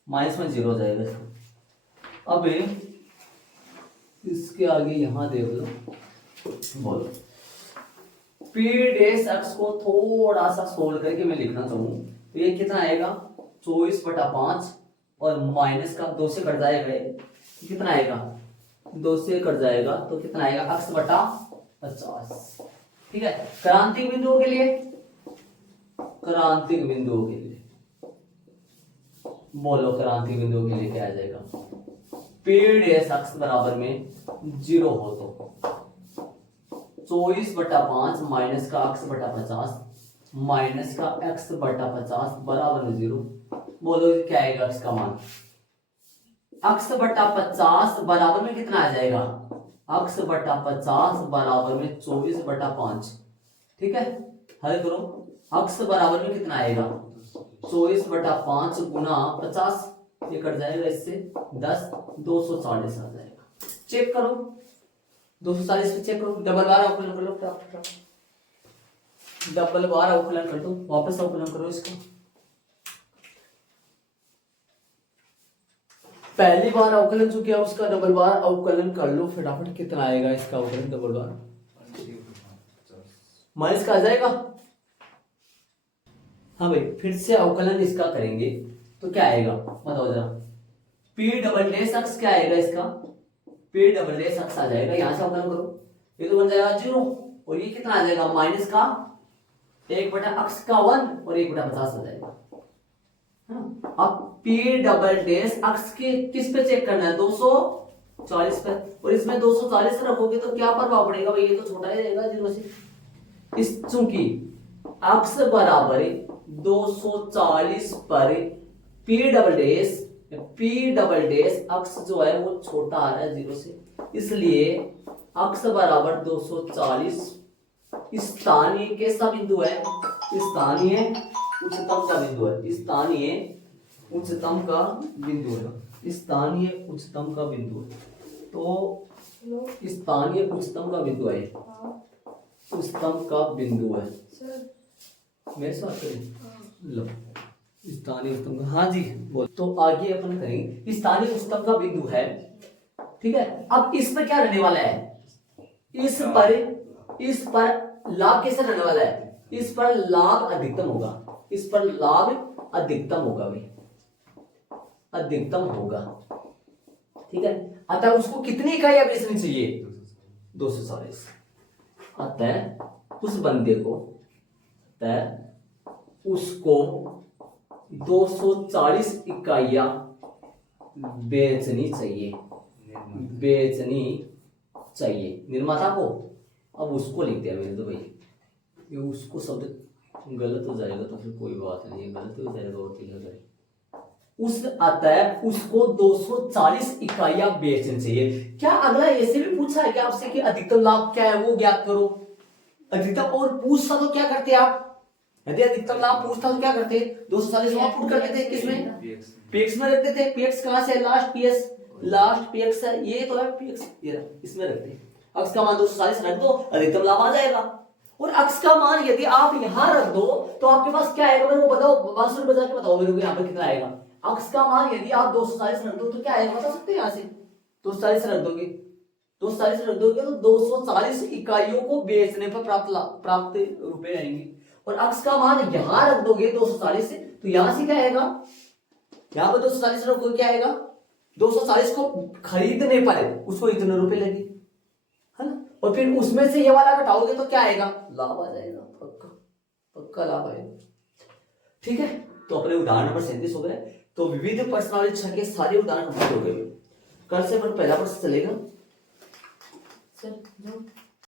माइनस में 0 हो जाएगा इसको। अब इसके आगे यहां देख लो, बोलो पीडीएस एक्स को थोड़ा सा सोल्व करके मैं लिखना चाहूँ तो ये कितना आएगा 24 बटा 5 और माइनस का 2 से कट जाएगा, कितना आएगा 2 से कट जाएगा तो कितना आएगा एक्स बटा 50। ठीक है, क्रांतिक बिंदुओं के लिए, क्रांतिक बिंदुओं के लिए बोलो, क्रांतिक बिंदुओं के लिए क्या आ जाएगा, पीडीएस एक्स बराबर में 0 हो तो 24 बटा 5 माइनस का एक्स बटा 50 माइनस का एक्स बटा 50 बराबर में 0। बोलो क्या आएगा एक्स का मान, एक्स बटा 50 बराबर में कितना आ जाएगा, एक्स बटा 50 बराबर में 24 बटा 5। ठीक है, हल करो, एक्स बराबर में कितना आएगा 24 बटा 5 गुना 50, ये कट जाएगा इससे 10, 240 आ जाएगा। चेक करो 240 पे चेक करो, डबल बार अवकलन कर लो, डबल बार अवकलन कर दो, वापस अवकलन करो इसको, पहली बार अवकलन जो किया उसका डबल बार अवकलन कर लो फटाफट, कितना आएगा इसका अवकलन डबल बार, माइनस का आ जाएगा। हाँ भाई फिर से अवकलन इसका करेंगे तो क्या आएगा बताओ जरा, पी डबल डेस एक्स क्या आएगा इसका, पी डबल डेस एक्स आ जाएगा, यहां से अवकलन करो, ये तो बन जाएगा 0 और ये कितना आ जाएगा माइनस का 1 बटा एक्स का 1 और 1 बटा 50 आ जाएगा, है ना। अब P डबल डैश अक्स के किस पे चेक करना है, 240 पे, और इसमें 240 रखोगे तो क्या प्रभाव पड़ेगा भाई, ये तो छोटा ही रहेगा 0 से। इस चूंकि अक्स बराबर है 240 पर P डबल डैश अक्स जो है वो छोटा आ रहा है 0 से, इसलिए अक्स बराबर 240 स्थानीय कैसा बिंदु है, स्थानीय उच्चतम का बिंदु है, स्थानीय उच्चतम का बिंदु है, स्थानीय उच्चतम का बिंदु है। तो स्थानीय उच्चतम का बिंदु है, उच्चतम का बिंदु है। मेरे साथ करें लो, स्थानीय उच्चतम का, हाँ जी बोल। तो आगे अपन करेंगे स्थानीय उच्चतम का बिंदु है, ठीक है। अब इस पर क्या रहने वाला है, इस पर लाभ कैसे रहने वाला है, इस पर लाभ अधिकतम होगा, इस पर लाभ अधिकतम होगा भाई, अधिकतम होगा, ठीक है। अतः उसको कितनी इकाई आवेशनी चाहिए, 240। अतः उस बंदे को, अतः उसको 240 इकाइयां बेचनी चाहिए, बेचनी चाहिए निर्माता को। अब उसको लिख दिया मैंने तो भाई, ये उसको शब्द गलत हो जाएगा तो फिर कोई बात नहीं, गलत हो जाएगा और क्या करें। उस अतः उसको 240 इकाइयां बेचनी चाहिए। क्या अगला ऐसे भी पूछा है कि आपसे कि अधिकतम लाभ क्या है वो ज्ञात करो, अधिकतम, और पूछता तो क्या करते आप, यदि अधिकतम लाभ पूछता तो क्या करते, 240 वहां पुट कर देते, किसमें, पीएक्स में रखते थे। पीएक्स कहां से, लास्ट पीएस, लास्ट पीएक्स है, ये तो है पीएक्स, ये इसमें रखते हैं। अक्स का मान 240 रख दो, अधिकतम लाभ आ जाएगा। और अक्स का मान यदि आप यहां रख दो तो आपके पास क्या आएगा, मेरे को बताओ, बांसुरी बजा के बताओ मेरे को यहाँ पर कितना आएगा। अक्स का मान यदि आप 240 रख दो तो क्या आएगा, बता सकते हैं यहाँ से, 240 रख दोगे, 240 रख दोगे तो 240 इकाइयों को बेचने पर प्राप्त रुपए आएंगे। और अक्स का मान यहां रख दोगे 240 से, तो यहां से क्या आएगा, यहां पर 240 रखोगे क्या आएगा, 240 को खरीदने पर उसको इतने रुपए लगे, है ना। और फिर उसमें से ये वाला घटाओगे तो क्या आएगा, लाभ आ जाएगा, पक्का पक्का लाभ आएगा, ठीक है। तो अपने उदाहरण नंबर 37 हो गए। तो विविध प्रश्नावली 6 के सारे उदाहरण कंप्लीट हो गए। कल से अपन पहला प्रश्न चलेगा सर